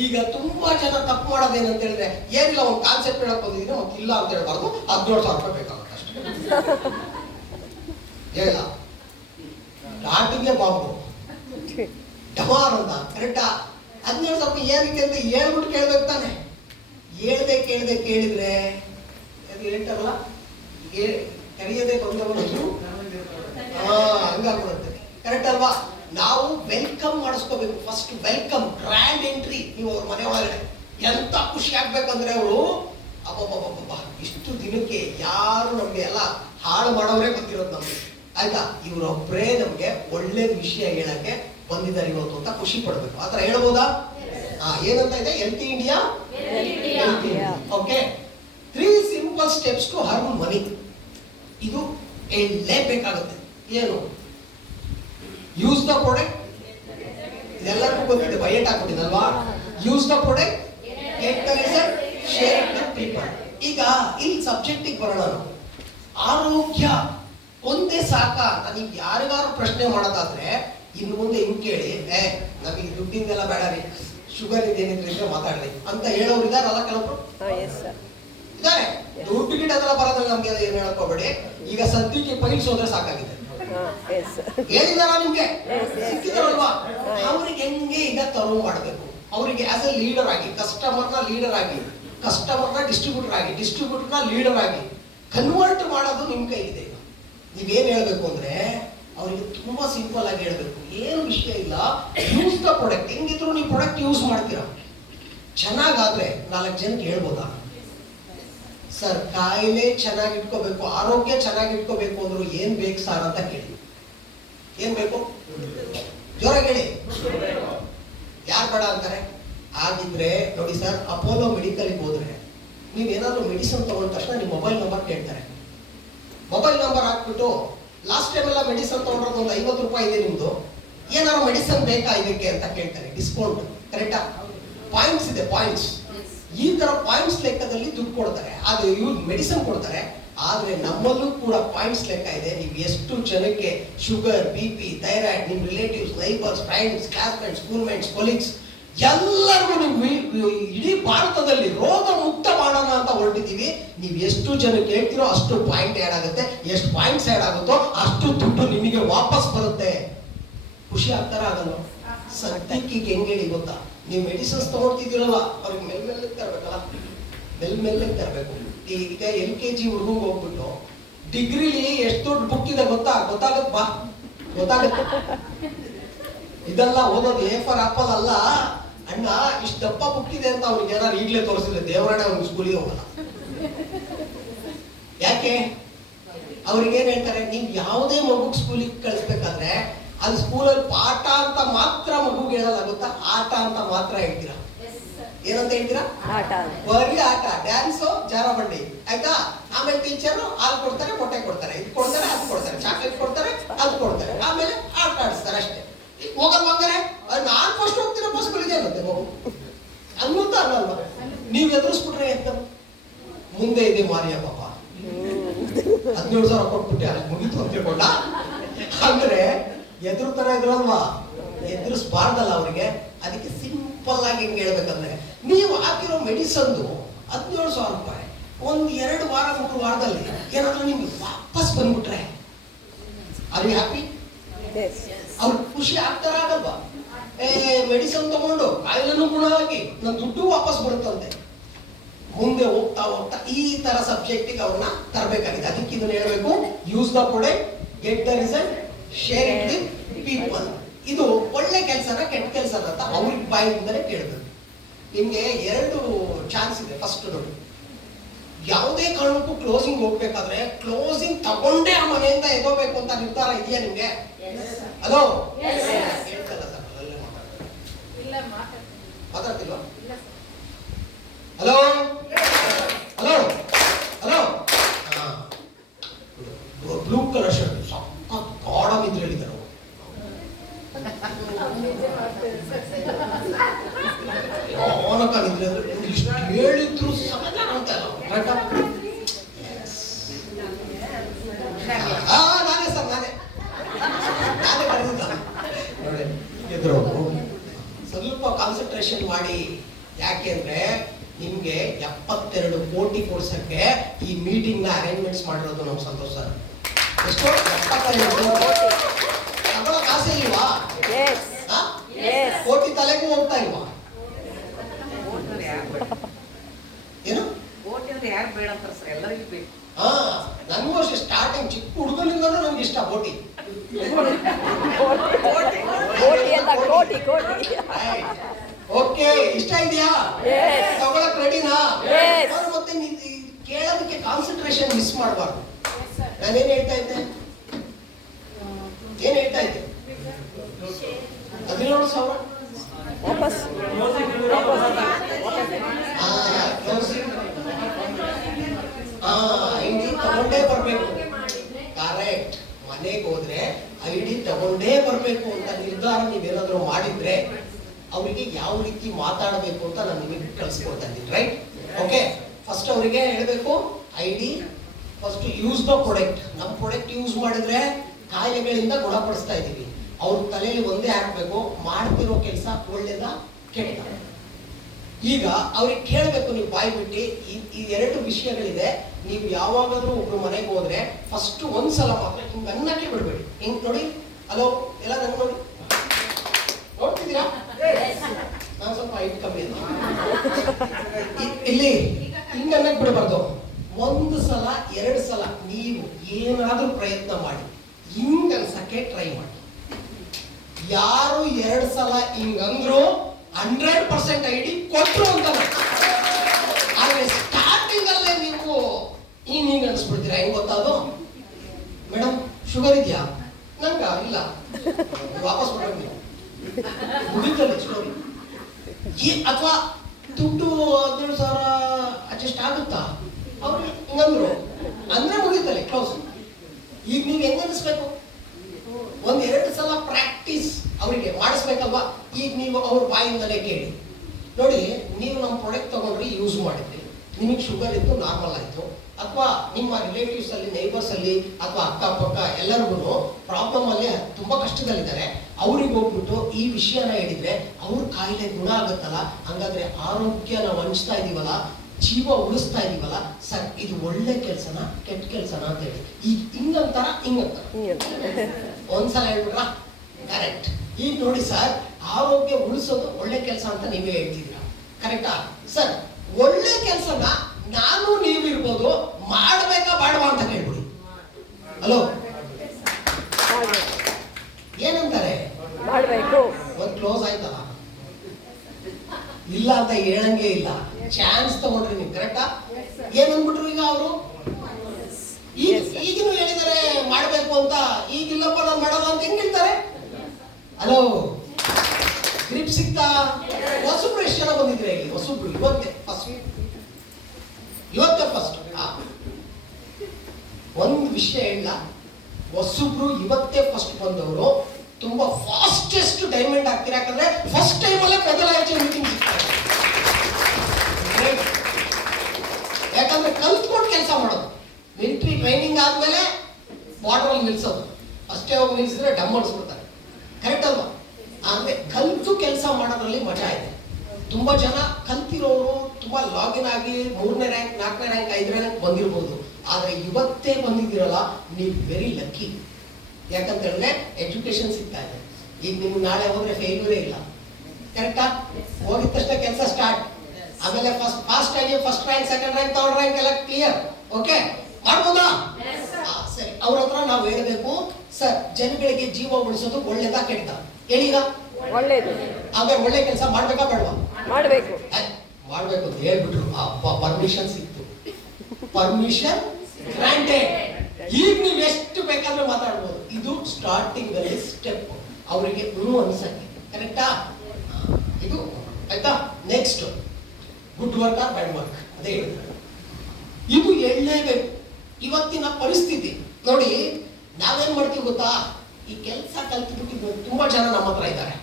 ಈಗ ತುಂಬಾ ಜನ ತಪ್ಪು ಮಾಡೋದೇನಂತ ಹೇಳಿದ್ರೆ, ಏನಿಲ್ಲ ಒಂದು ಕಾನ್ಸೆಪ್ಟ್ ಹೇಳಕ್ ಬಂದಿದ್ದೀನಿ ಮತ್ತೆ ಇಲ್ಲ ಅಂತ ಹೇಳ್ಬಾರ್ದು, 17,000 ರೂಪಾಯಿ ಬೇಕಾಗುತ್ತೆ ಅಷ್ಟೇ. ಹೇಳ ಸ್ಟಾರ್ಟಿಂಗ್ಗೆ ಬಾಂಬು ಡಮಾರ್ ಅಂತ. ಕರೆಕ್ಟಾ? 17,000 ರೂಪಾಯಿ ಏನಕ್ಕೆ ಅಂತ ಹೇಳ್ಬಿಟ್ಟು ಕೇಳ್ಬೇಕು ತಾನೆ. ಹೇಳ್ದೆ ಕೇಳಿದ್ರೆ ಅದು ಹೇಳ್ತಾರಲ್ಲ, ಕರೆಯದೆ ಬಂದವನು ಹಂಗಾಗ್ಬಿಡುತ್ತೆ. ಕರೆಕ್ಟ್ ಅಲ್ವಾ? ನಾವು ವೆಲ್ಕಮ್ ಮಾಡಿಸ್ಕೋಬೇಕು. First welcome, grand entry. ನೀವು ಅವ್ರ ಮನೆ ಒಳಗಡೆ ಎಂತ ಖುಷಿ ಆಗ್ಬೇಕಂದ್ರೆ ಅವರು ಅಬ್ಬಬ್ಬಬ್ಬ ಇಷ್ಟು ದಿನಕ್ಕೆ ಯಾರು ನಮ್ಗೆ ಎಲ್ಲ ಹಾಳು ಮಾಡೋರೇ ಬಂದಿರೋದು ನಮ್ಗೆ. ಆಯ್ತಾ? ಇವರೊಬ್ಬರೇ ನಮ್ಗೆ ಒಳ್ಳೆ ವಿಷಯ ಹೇಳಕ್ಕೆ ಬಂದಿದ್ದಾರೆ ಇವತ್ತು ಅಂತ ಖುಷಿ ಪಡ್ಬೇಕು. ಆತರ ಹೇಳ್ಬೋದಾ? ಏನಂತ ಇದೆ? Healthy India. Okay, 3 simple steps to earn money. ಇದು ಹೇಳಲೇಬೇಕಾಗುತ್ತೆ. ಏನು? Use the product. ಇದೆಲ್ಲರಿಗೂ ಗೊತ್ತಿದೆ, ಬಯಟ್ ಹಾಕ್ಬಿಟ್ಟಿದಲ್ವಾ? Use the product, get the result, share it with people. ಈಗ ಇಲ್ಲಿ ಸಬ್ಜೆಕ್ಟಿಗೆ ಬರೋಣ. ಆರೋಗ್ಯ ಒಂದೇ ಸಾಕ ಅಂತ ನೀವು ಯಾರಿಗಾರು ಪ್ರಶ್ನೆ ಮಾಡೋದಾದ್ರೆ ಇನ್ನು ಮುಂದೆ ಹಿಂಗ್ ಕೇಳಿ, ನಮಗೆ ದುಡ್ಡಿಂದೆಲ್ಲ ಬೇಡ ರೀ, ಶುಗರ್ ಇದೇನಿದ್ರೆ ಮಾತಾಡ್ಲಿ ಅಂತ ಹೇಳೋರು ಇದಾರಲ್ಲ ಕೆಲವರು ಇದಾರೆ. ದುಡ್ಡು ಗಿಡದೆಲ್ಲ ಬರೋದ್ರಲ್ಲಿ ನಮ್ಗೆ ಏನು ಹೇಳ್ಕೋಬೇಡಿ. ಈಗ ಸದ್ಯಕ್ಕೆ ಪೈಲ್ಸ್ ಹೋದ್ರೆ ಸಾಕಾಗಿದೆ. ಹೇಳಿದಾರ ನಿಮ್ಗೆ? ಸಿಕ್ಕಿದಾರಲ್ವಾ? ಅವ್ರಿಗೆ ಹೆಂಗೆ ಈಗ ತರೋ ಮಾಡ್ಬೇಕು. ಅವರಿಗೆ ಆಸ್ ಎ ಲೀಡರ್ ಆಗಿ, ಕಸ್ಟಮರ್ನ ಲೀಡರ್ ಆಗಿ, ಕಸ್ಟಮರ್ನ ಡಿಸ್ಟ್ರಿಬ್ಯೂಟರ್ ಆಗಿ, ಡಿಸ್ಟ್ರಿಬ್ಯೂಟರ್ನ ಲೀಡರ್ ಆಗಿ ಕನ್ವರ್ಟ್ ಮಾಡೋದು ನಿಮ್ ಕೈಗಿದೆ. ನೀವೇನ್ ಹೇಳ್ಬೇಕು ಅಂದ್ರೆ ಅವರಿಗೆ ತುಂಬಾ ಸಿಂಪಲ್ ಆಗಿ ಹೇಳ್ಬೇಕು. ಏನು ವಿಷಯ ಇಲ್ಲ, ಯೂಸ್ ದ ಪ್ರಾಡಕ್ಟ್. ಹೆಂಗಿದ್ರು ನೀವು ಪ್ರಾಡಕ್ಟ್ ಯೂಸ್ ಮಾಡ್ತೀರಾ, ಚೆನ್ನಾಗಾದ್ರೆ 4 ಜನಕ್ಕೆ ಹೇಳ್ಬೋದಾ? ಸರ್, ಕಾಯಿಲೆ ಚೆನ್ನಾಗಿ ಇಟ್ಕೋಬೇಕು, ಆರೋಗ್ಯ ಚೆನ್ನಾಗಿ ಇಟ್ಕೋಬೇಕು ಅಂದ್ರು ಏನ್ ಬೇಕು ಸರ್ ಅಂತ ಕೇಳಿ. ಏನ್ ಬೇಕು? ಜೋರಾಗಿ ಹೇಳಿ. ಯಾರು ಬೇಡ ಅಂತಾರೆ? ಆಗಿದ್ರೆ ನೋಡಿ ಸರ್, ಅಪೋಲೋ ಮೆಡಿಕಲ್ಗೆ ಹೋದ್ರೆ ನೀವೇನಾದ್ರೂ ಮೆಡಿಸಿನ್ ತಗೊಂಡ ತಕ್ಷಣ ನಿಮ್ಮ ಮೊಬೈಲ್ ನಂಬರ್ ಕೇಳ್ತಾರೆ. ಮೊಬೈಲ್ ನಂಬರ್ ಹಾಕ್ಬಿಟ್ಟು ಲಾಸ್ಟ್ ಟೈಮ್ ಎಲ್ಲ ಮೆಡಿಸಿನ್ ತಗೊಂಡ್ರೆ ಒಂದು 50 ರೂಪಾಯಿ ಇದೆ ನಿಮ್ದು, ಏನಾದ್ರು ಮೆಡಿಸಿನ್ ಬೇಕಾ ಇದಕ್ಕೆ ಅಂತ ಕೇಳ್ತಾರೆ. ಡಿಸ್ಕೌಂಟ್. ಕರೆಕ್ಟಾ? ಪಾಯಿಂಟ್ಸ್ ಇದೆ, ಪಾಯಿಂಟ್ಸ್. ಈ ತರ ಪಾಯಿಂಟ್ಸ್ ಲೆಕ್ಕದಲ್ಲಿ ದುಡ್ಡು ಕೊಡ್ತಾರೆ. ಅದು ಇವ್ರು ಮೆಡಿಸಿನ್ ಕೊಡ್ತಾರೆ. ಆದ್ರೆ ನಮ್ಮಲ್ಲೂ ಕೂಡ ಪಾಯಿಂಟ್ಸ್ ಲೆಕ್ಕ ಇದೆ. ನೀವು ಎಷ್ಟು ಜನಕ್ಕೆ ಶುಗರ್, BP, ಥೈರಾಯ್ಡ್, ನಿಮ್ relatives, neighbours, friends, classmates, schoolmates, colleagues ಎಲ್ಲರಿಗೂ ನೀವು ಇಡೀ ಭಾರತದಲ್ಲಿ ರೋಗ ಮುಕ್ತ ಮಾಡೋಣ ಅಂತ ಹೊರಟಿದ್ದೀವಿ. ನೀವು ಎಷ್ಟು ಜನಕ್ಕೆ ಹೇಳ್ತೀರೋ ಅಷ್ಟು ಪಾಯಿಂಟ್ ಆ್ಯಡ್ ಆಗುತ್ತೆ. ಎಷ್ಟು ಪಾಯಿಂಟ್ಸ್ ಆ್ಯಡ್ ಆಗುತ್ತೋ ಅಷ್ಟು ದುಡ್ಡು ನಿಮಗೆ ವಾಪಸ್ ಬರುತ್ತೆ. ಖುಷಿ ಆಗ್ತಾರ? ಆಗಲ್ಲ? ಸದ್ಯಕ್ಕೆ ಹೆಂಗೆ ಹೇಳಿ ಗೊತ್ತಾ? ನೀವು ಮೆಡಿಸಿನ್ಸ್ ತಗೊಳ್ತಿದ್ದೀರಲ್ಲ, ಅವ್ರಿಗೆ ಮೆಲ್ಮೆಲ್ಲಗೆ ತರಬೇಕಲ್ಲ, ಮೆಲ್ಮೆಲ್ಲಗೆ ತರಬೇಕು. ಈಗ LKG ಹುಡುಗ ಹೋಗ್ಬಿಟ್ಟು ಡಿಗ್ರಿಲಿ ಎಷ್ಟು ದೊಡ್ಡ ಬುಕ್ ಇದೆ ಗೊತ್ತಾಗತ್ತೆ ಬಾ, ಗೊತ್ತಾಗತ್ತೆ. ಇದೆಲ್ಲ ಓದೋದು A ಫಾರ್ ಆಪಲ್ ಅಲ್ಲ ಅಣ್ಣ. ಇಷ್ಟು ದಪ್ಪ ಬುಕ್ ಇದೆ ಅಂತ ಅವ್ರಿಗೆ ಏನಾರು ಈಗಲೇ ತೋರಿಸಿದ್ರೆ ದೇವರಣ್ಣ ಅವ್ನಿಗೆ ಸ್ಕೂಲಿಗೆ ಹೋಗಲ್ಲ. ಯಾಕೆ? ಅವ್ರಿಗೆ ಏನ್ ಹೇಳ್ತಾರೆ, ನೀವು ಯಾವುದೇ ಮಗು ಸ್ಕೂಲಿಗೆ ಕಳಿಸ್ಬೇಕಾದ್ರೆ ಅದು ಸ್ಕೂಲಲ್ಲಿ ಪಾಠ ಅಂತ ಮಾತ್ರ ಮಗುಗೆ ಹೇಳಲ್ಲ, ಗೊತ್ತಾ? ಆಟ ಅಂತ ಮಾತ್ರ ಹೇಳ್ತೀರಾ. ಏನಂತ ಹೇಳ್ತೀರಾ? ಬರೀ ಆಟ, ಡ್ಯಾನ್ಸು, ಜಾರಬಂಡಿ, ಆಯ್ತಾ? ಆಮೇಲೆ ಟೀಚರು ಹಾಲು ಕೊಡ್ತಾರೆ, ಮೊಟ್ಟೆ ಕೊಡ್ತಾರೆ, ಇದು ಕೊಡ್ತಾರೆ, ಅದು ಕೊಡ್ತಾರೆ, ಚಾಕ್ಲೇಟ್ ಕೊಡ್ತಾರೆ, ಅದು ಕೊಡ್ತಾರೆ, ಆಮೇಲೆ ಆಟ ಆಡಿಸ್ತಾರೆ ಅಷ್ಟೇ. ಹೋಗಲ್ ಮಗನೇ, ನಾನ್ ಫಸ್ಟ್ ಹೋಗ್ತೀನಪ್ಪ ಸ್ಕೂಲಿಗೆ ಅನ್ನತ್ತೆ ಮಗು. ಅನ್ನುತ್ತಾ ಅನ್ನಲ್ವಾ? ನೀವ್ ಎದುರಿಸ್ಬಿಟ್ರೆ ಎಂತ ಮುಂದೆ ಇದೆ ಮಾರಿಯ ಪಾಪ 17,000 ಕೊಟ್ಬಿಟ್ಟೆ ಅಲ್ಲಿ ಮುಗಿತು ಅಂತ ತಿಳ್ಕೊಂಡ. ಅಂದ್ರೆ ಎದುರುತರ ಇದ್ರಲ್ವಾ? ಎದುರಿಸ್ಬಾರ್ದಲ್ಲ ಅವ್ರಿಗೆ. ಅದಕ್ಕೆ ಸಿಂಪಲ್ ಆಗಿ ಹೆಂಗೆ ಹೇಳ್ಬೇಕಂದ್ರೆ, ನೀವು ಹಾಕಿರೋ ಮೆಡಿಸನ್ದು 17,000 ರೂಪಾಯಿ 1-2 ವಾರ 3 ವಾರದಲ್ಲಿ ಏನಾದ್ರೂ ನಿಮ್ಗೆ ವಾಪಸ್ ಬಂದ್ಬಿಟ್ರೆ, ಆರ್ ಯು ಹ್ಯಾಪಿ? ಅವ್ರು ಖುಷಿ ಆಗ್ತಾರಾಗಲ್ವಾ? ಮೆಡಿಸಿನ್ ತಗೊಂಡು ಕಾಯಿಲೆನೂ ಗುಣ ಆಗಿ ನನ್ನ ದುಡ್ಡು ವಾಪಸ್ ಬರುತ್ತಂತೆ. ಮುಂದೆ ಹೋಗ್ತಾ ಹೋಗ್ತಾ ಈ ತರ ಸಬ್ಜೆಕ್ಟಿಗೆ ಅವ್ರನ್ನ ತರಬೇಕಾಗಿದೆ. ಅದಕ್ಕೆ ಇದನ್ನ ಹೇಳ್ಬೇಕು, use the product, get the result, share it with people. ಇದು ಒಳ್ಳೆ ಕೆಲಸನ ಕೆಟ್ಟ ಕೆಲಸನ ಅಂತ ಅವ್ರಿಗೆ ಬಾಯಿಂದಲೇ ಕೇಳಬೇಕು. ನಿಮ್ಗೆ 2 ಚಾನ್ಸ್ ಇದೆ. ಫಸ್ಟ್ ನೋಡಿ, ಯಾವುದೇ ಕಾರಣಕ್ಕೂ ಕ್ಲೋಸಿಂಗ್ ಹೋಗ್ಬೇಕಾದ್ರೆ ಕ್ಲೋಸಿಂಗ್ ತಗೊಂಡೇ ಆ ಮನೆಯಿಂದ ಎಗೋಬೇಕು ಅಂತ ನಿರ್ಧಾರ ಇದೆಯಾ ನಿಮ್ಗೆ? ಹಲೋ, ಹೇಳ್ತಲ್ಲ ಸರ್, ಅಲ್ಲೇ ಮಾತಾಡ್ತಿಲ್ವಾ? Hello hello hello. Blue colour shirt ಸಖತ್ ಗಾಢ ನಿದ್ರೆ ಹೇಳಿದ್ದಾರೆ. ಅವನಕ ನಿದ್ರೆ ಅಂದ್ರೆ ಇಷ್ಟು ಹೇಳಿದ್ರು ಸಖತ್ ಅಂತ ನಾನೇ ಸರ್, ನಾನೇ ಕರೆದಿದ್ದ ನೋಡಿ. ಎದುರು ಸ್ವಲ್ಪ ಕಾನ್ಸಂಟ್ರೇಷನ್ ಮಾಡಿ. ಯಾಕೆ ಅಂದ್ರೆ ನಿಮ್ಗೆ 72 ಕೋಟಿ ಕೊಡ್ಸಕ್ಕೆ ಈ ಮೀಟಿಂಗ್ ನ ಅರೇಂಜ್ಮೆಂಟ್ಸ್ ಮಾಡಿರೋದು ನಮ್ ಸಂತೋಷ ಸರ್. ಎಷ್ಟೋ 75 ತಗೊಳ್ಳೋ ಕಾಸೆ ಇಲ್ವಾ? ಕೋಟಿ ತಲೆಗೂ ಹೋಗ್ತಾ ಇಲ್ವಾ? ಏನು ಯಾರು ಬೇಡ ಅಂತಾರೆ ಸರ್, ಎಲ್ಲರಿಗೂ ಬೇಕು. ನನಗೂ ಅಷ್ಟೇ, ಸ್ಟಾರ್ಟಿಂಗ್ ಚಿಕ್ಕ ಹುಡುಗನಿಂದನೂ ನನ್ಗೆ ಇಷ್ಟ ಬೋಟಿ. ಓಕೆ, ಇಷ್ಟ ಇದೆಯಾ? ತಗೊಳಕ್ ರೆಡಿನಾ? ಮತ್ತೆ ಕೇಳೋದಕ್ಕೆ ಕಾನ್ಸಂಟ್ರೇಷನ್ ಮಿಸ್ ಮಾಡಬಾರ್ದು. ನಾನೇನ್ ಹೇಳ್ತಾ ಇದ್ದೆ? 17,000 ಐಡಿ ತಗೊಂಡೇ ಬರ್ಬೇಕು. ಕರೆಕ್ಟ್. ಮನೆಗೆ ಹೋದ್ರೆ ಐಡಿ ತಗೊಂಡೇ ಬರ್ಬೇಕು ಅಂತ ನಿರ್ಧಾರ ನೀವೇನಾದ್ರೂ ಮಾಡಿದ್ರೆ ಅವರಿಗೆ ಯಾವ ರೀತಿ ಮಾತಾಡಬೇಕು ಅಂತ ನಾನು ನಿಮಗೆ ಕಳಿಸ್ಕೊಡ್ತಾ ಇದ್ದೀನಿ. ರೈಟ್? ಓಕೆ, ಫಸ್ಟ್ ಅವರಿಗೆ ಹೇಳಬೇಕು ID, first use the product. ನಮ್ಮ ಪ್ರಾಡಕ್ಟ್ ಯೂಸ್ ಮಾಡಿದ್ರೆ ಕಾಯಿಲೆಗಳಿಂದ ಗುಣಪಡಿಸ್ತಾ ಇದ್ದೀವಿ. ಅವ್ರ ತಲೆಯಲ್ಲಿ ಒಂದೇ ಹಾಕ್ಬೇಕು, ಮಾಡ್ತಿರೋ ಕೆಲಸ ಒಳ್ಳೇದ ಕೆಟ್ಟ. ಈಗ ಅವ್ರಿಗೆ ಕೇಳಬೇಕು, ನೀವು ಬಾಯಿ ಬಿಟ್ಟು ಈ 2 ವಿಷಯಗಳಿದೆ. ನೀವು ಯಾವಾಗಾದ್ರೂ ಒಬ್ರು ಮನೆಗೆ ಹೋದ್ರೆ ಫಸ್ಟ್ ಒಂದ್ಸಲ ಮಾತ್ರ ಹಿಂಗ್ ಅನ್ನಕ್ಕೆ ಬಿಡ್ಬೇಡಿ. ಹಿಂಗ್ ನೋಡಿ, ಹಲೋ ಎಲ್ಲ ನನ್ ನೋಡಿ, ನೋಡ್ತಿದ್ದೀರಾ? ನಾನು ಸ್ವಲ್ಪ ಹೈಟ್ ಕಮ್ಮಿ ಅಲ್ಲ, ಇಲ್ಲಿ ಹಿಂಗ ಅನ್ನಕ್ ಬಿಡಬಾರ್ದು. 1 ಸಲ 2 ಸಲ ನೀವು ಏನಾದ್ರೂ ಪ್ರಯತ್ನ ಮಾಡಿ ಹಿಂಗ್ ಅನ್ಸಕ್ಕೆ ಟ್ರೈ ಮಾಡಿ. ಯಾರು 2 ಸಲ ಹಿಂಗಂದ್ರು 100% ಐಡಿ ಕೊಟ್ರು ಅಂತ. ಆದ್ರೆ ಸ್ಟಾರ್ಟಿಂಗ್ ಅಲ್ಲೇ ನೀವು ಹಿಂಗ್ ಅನ್ಸ್ಬಿಡ್ತೀರಾ. ಹೆಂಗ್ ಗೊತ್ತಾದು? ಮೇಡಮ್ ಶುಗರ್ ಇದೆಯಾ? ನಂಗ ಇಲ್ಲ, ವಾಪಸ್ ಬರೋದು ಮುಗಿತಲ್ಲಿ ಸ್ಟೋರಿ. ಅಥವಾ ದುಡ್ಡು 17,000 ಅಡ್ಜಸ್ಟ್ ಆಗುತ್ತಾ? ಅವ್ರು ಹಿಂಗಂದ್ರು ಅಂದ್ರೆ ಮುಗಿತಲ್ಲಿ ಕ್ಲೋಸ್. ಈಗ ನೀವು ಹೆಂಗ್ ಅನಿಸ್ಬೇಕು? 1-2 ಸಲ ಪ್ರಾಕ್ಟೀಸ್ ಅವರಿಗೆ ಮಾಡಿಸ್ಬೇಕಲ್ವಾ? ಈಗ ನೀವು ಅವ್ರ ಬಾಯಿಂದಲೇ ಕೇಳಿ ನೋಡಿ. ನೀವು ನಮ್ಮ ಪ್ರಾಡಕ್ಟ್ ತಗೊಂಡ್ರಿ, ಯೂಸ್ ಮಾಡಿದ್ರಿ, ನಿಮಗೆ ಶುಗರ್ ಇತ್ತು, ನಾರ್ಮಲ್ ಆಯ್ತು. ಅಥವಾ ನಿಮ್ಮ ರಿಲೇಟಿವ್ಸ್ ಅಲ್ಲಿ, ನೈಬರ್ಸ್ ಅಲ್ಲಿ, ಅಥವಾ ಅಕ್ಕಪಕ್ಕ ಎಲ್ಲರಿಗೂ ಪ್ರಾಬ್ಲಮ್ ಅಲ್ಲಿ ತುಂಬಾ ಕಷ್ಟದಲ್ಲಿದ್ದಾರೆ. ಅವ್ರಿಗೆ ಹೋಗ್ಬಿಟ್ಟು ಈ ವಿಷಯನ ಹೇಳಿದ್ರೆ ಅವ್ರ ಕಾಯಿಲೆ ಗುಣ ಆಗುತ್ತಲ್ಲ. ಹಂಗಾದ್ರೆ ಆರೋಗ್ಯ ನಾವು ಹಂಚ್ತಾ ಇದೀವಲ್ಲ, ಜೀವ ಉಳಿಸ್ತಾ ಇದೀವಲ್ಲ ಸರ್, ಇದು ಒಳ್ಳೆ ಕೆಲ್ಸನ ಕೆಟ್ಟ ಕೆಲ್ಸನ ಅಂತ ಹೇಳಿ ಈಗ ಹಿಂಗಂತಾರ ಒಂದ್ಸಲ ಹೇಳ್ಬಿಟ್ರ? ಕರೆಕ್ಟ್. ಈಗ ನೋಡಿ ಸರ್, ಆರೋಗ್ಯ ಉಳಿಸೋದು ಒಳ್ಳೆ ಕೆಲಸ ಅಂತ ನೀವೇ ಹೇಳ್ತಿದ್ದೀರಾ, ಕರೆಕ್ಟಾ ಸರ್? ಒಳ್ಳೆ ಕೆಲಸನ ನಾನು ನೀವಿರ್ಬೋದು, ಮಾಡಬೇಕಾ ಬೇಡವಾ ಅಂತ ಕೇಳ್ಬಿಡಿ. ಹಲೋ, ಏನಂತಾರೆ? ಮಾಡಬೇಕು. ಒಂದು ಕ್ಲೋಸ್ ಆಯ್ತಲ್ಲ, ಇಲ್ಲ ಅಂತ ಹೇಳಂಗೆ ಇಲ್ಲ. ಚಾನ್ಸ್ ತಗೊಂಡ್ರಿ ನೀವು, ಕರೆಕ್ಟಾ? ಏನಂದ್ಬಿಟ್ರು ಈಗ ಅವರು? ಈಗಿನೂ ಹೇಳಿದ್ದಾರೆ ಮಾಡ್ಬೇಕು ಅಂತ. ಈಗಿಲ್ಲಪ್ಪ ನಾನು ಮಾಡಲ್ಲ ಅಂತ ಹೆಂಗ್ ಹೇಳ್ತಾರೆ? ಹಲೋ, ಗ್ರಿಪ್ ಸಿಗ್ತಾ? ಹೊಸಬ್ರು ಎಷ್ಟು ಜನ ಬಂದಿದ್ರೆ ಇಲ್ಲಿ? ಹೊಸಬ್ರು ಇವತ್ತೇ ಫಸ್ಟ್. ಒಂದು ವಿಷಯ ಇಲ್ಲ, ಹೊಸಬ್ರು ಇವತ್ತೇ ಫಸ್ಟ್ ಬಂದವರು ತುಂಬಾ ಫಾಸ್ಟೆಸ್ಟ್ ಡೈಮಂಡ್ ಆಗ್ತೀರಾ. ಯಾಕಂದ್ರೆ ಫಸ್ಟ್ ಟೈಮ್ ಅಲ್ಲೇ ಮೊದಲ ಹೆಜ್ಜೆ ಮೀಟಿಂಗ್ ಸಿಗ್ತಾರೆ. ಯಾಕಂದ್ರೆ ಕಲ್ತ್ಕೊಂಡು ಕೆಲಸ ಮಾಡೋದು. ಮಿಲಿಟರಿ ಟ್ರೈನಿಂಗ್ ಆದ್ಮೇಲೆ ಬಾರ್ಡರ್ ಅಲ್ಲಿ ನಿಲ್ಸೋದು, ಅಷ್ಟೇ ಹೋಗಿ ನಿಲ್ಸಿದ್ರೆ ಡಮ್ ಅನ್ಸ್ಬಿಡ್ತಾರೆ, ಕರೆಕ್ಟ್ ಅಲ್ವಾ? ಆದ್ರೆ ಕಲ್ತು ಕೆಲಸ ಮಾಡೋದ್ರಲ್ಲಿ ಮಜಾ ಇದೆ. ತುಂಬಾ ಜನ ಕಲ್ತಿರೋರು ತುಂಬಾ ಲಾಗಿನ್ ಆಗಿ 3ನೇ ರ್ಯಾಂಕ್, 4ನೇ ರ್ಯಾಂಕ್, 5ನೇ ರ್ಯಾಂಕ್ ಬಂದಿರಬಹುದು. ಆದ್ರೆ ಇವತ್ತೇ ಬಂದಿದ್ದೀರಲ್ಲ, ನೀವು ವೆರಿ ಲಕ್ಕಿ. ಯಾಕಂತ ಹೇಳಿದ್ರೆ ಎಜುಕೇಶನ್ ಸಿಗ್ತಾ ಇದೆ, ಈಗ ನಿಮ್ಗೆ ನಾಳೆ ಹೋದ್ರೆ ಫೇಲ್ಯೂರೇ ಇಲ್ಲ. ಕರೆಕ್ಟಾ? ಹೋಗಿದ ತಕ್ಷಣ ಕೆಲಸ ಸ್ಟಾರ್ಟ್. ಆಮೇಲೆ ಫಾಸ್ಟ್ ಆಗಿ first rank, second rank, third rank ಎಲ್ಲ ಕ್ಲಿಯರ್. ಓಕೆ, ಮಾಡ್ಬೋದಾ? ಸರಿ, ಅವ್ರ ಹತ್ರ ನಾವು ಹೇಳ್ಬೇಕು, ಸರ್ ಜನಗಳಿಗೆ ಜೀವ ಉಳಿಸೋದು ಒಳ್ಳೇದಾ ಕೆಟ್ಟ ಹೇಳೀಗ? ಒಳ್ಳೇದು. ಹಾಗಾದ್ರೆ ಒಳ್ಳೆ ಕೆಲಸ ಮಾಡ್ಬೇಕಾ ಬೇಡವಾ? ಮಾಡಬೇಕು. ಮಾಡ್ಬೇಕು ಅಂತ ಹೇಳ್ಬಿಟ್ರು. ಅಪ್ಪ, ಪರ್ಮಿಷನ್ ಸಿಕ್ತು, ಪರ್ಮಿಷನ್ ಗ್ರಾಂಟೆಡ್. ಈಗ ನೀವು ಎಷ್ಟು ಬೇಕಾದ್ರೂ ಮಾತಾಡ್ಬೋದು. ಇದು ಸ್ಟಾರ್ಟಿಂಗ್ ಅಲ್ಲಿ ಸ್ಟೆಪ್, ಅವರಿಗೆ ಅನ್ಸಕ್ಕೆ. ಕರೆಕ್ಟಾ? ಇದು ಆಯ್ತಾ? ನೆಕ್ಸ್ಟ್, ಗುಡ್ ವರ್ಕ್ ಆರ್ ಬ್ಯಾಡ್ ವರ್ಕ್, ಅದೇ ಇದು ಎಳ್ಳೇಬೇಕು. ಇವತ್ತಿನ ಪರಿಸ್ಥಿತಿ ನೋಡಿ, ನಾವೇನ್ ಮಾಡ್ತೀವಿ ಗೊತ್ತಾ? ಈ ಕೆಲಸ ಕಲ್ತ್ಬಿಟ್ಟು ತುಂಬಾ ಜನ ನಮ್ಮ ಹತ್ರ ಇದ್ದಾರೆ.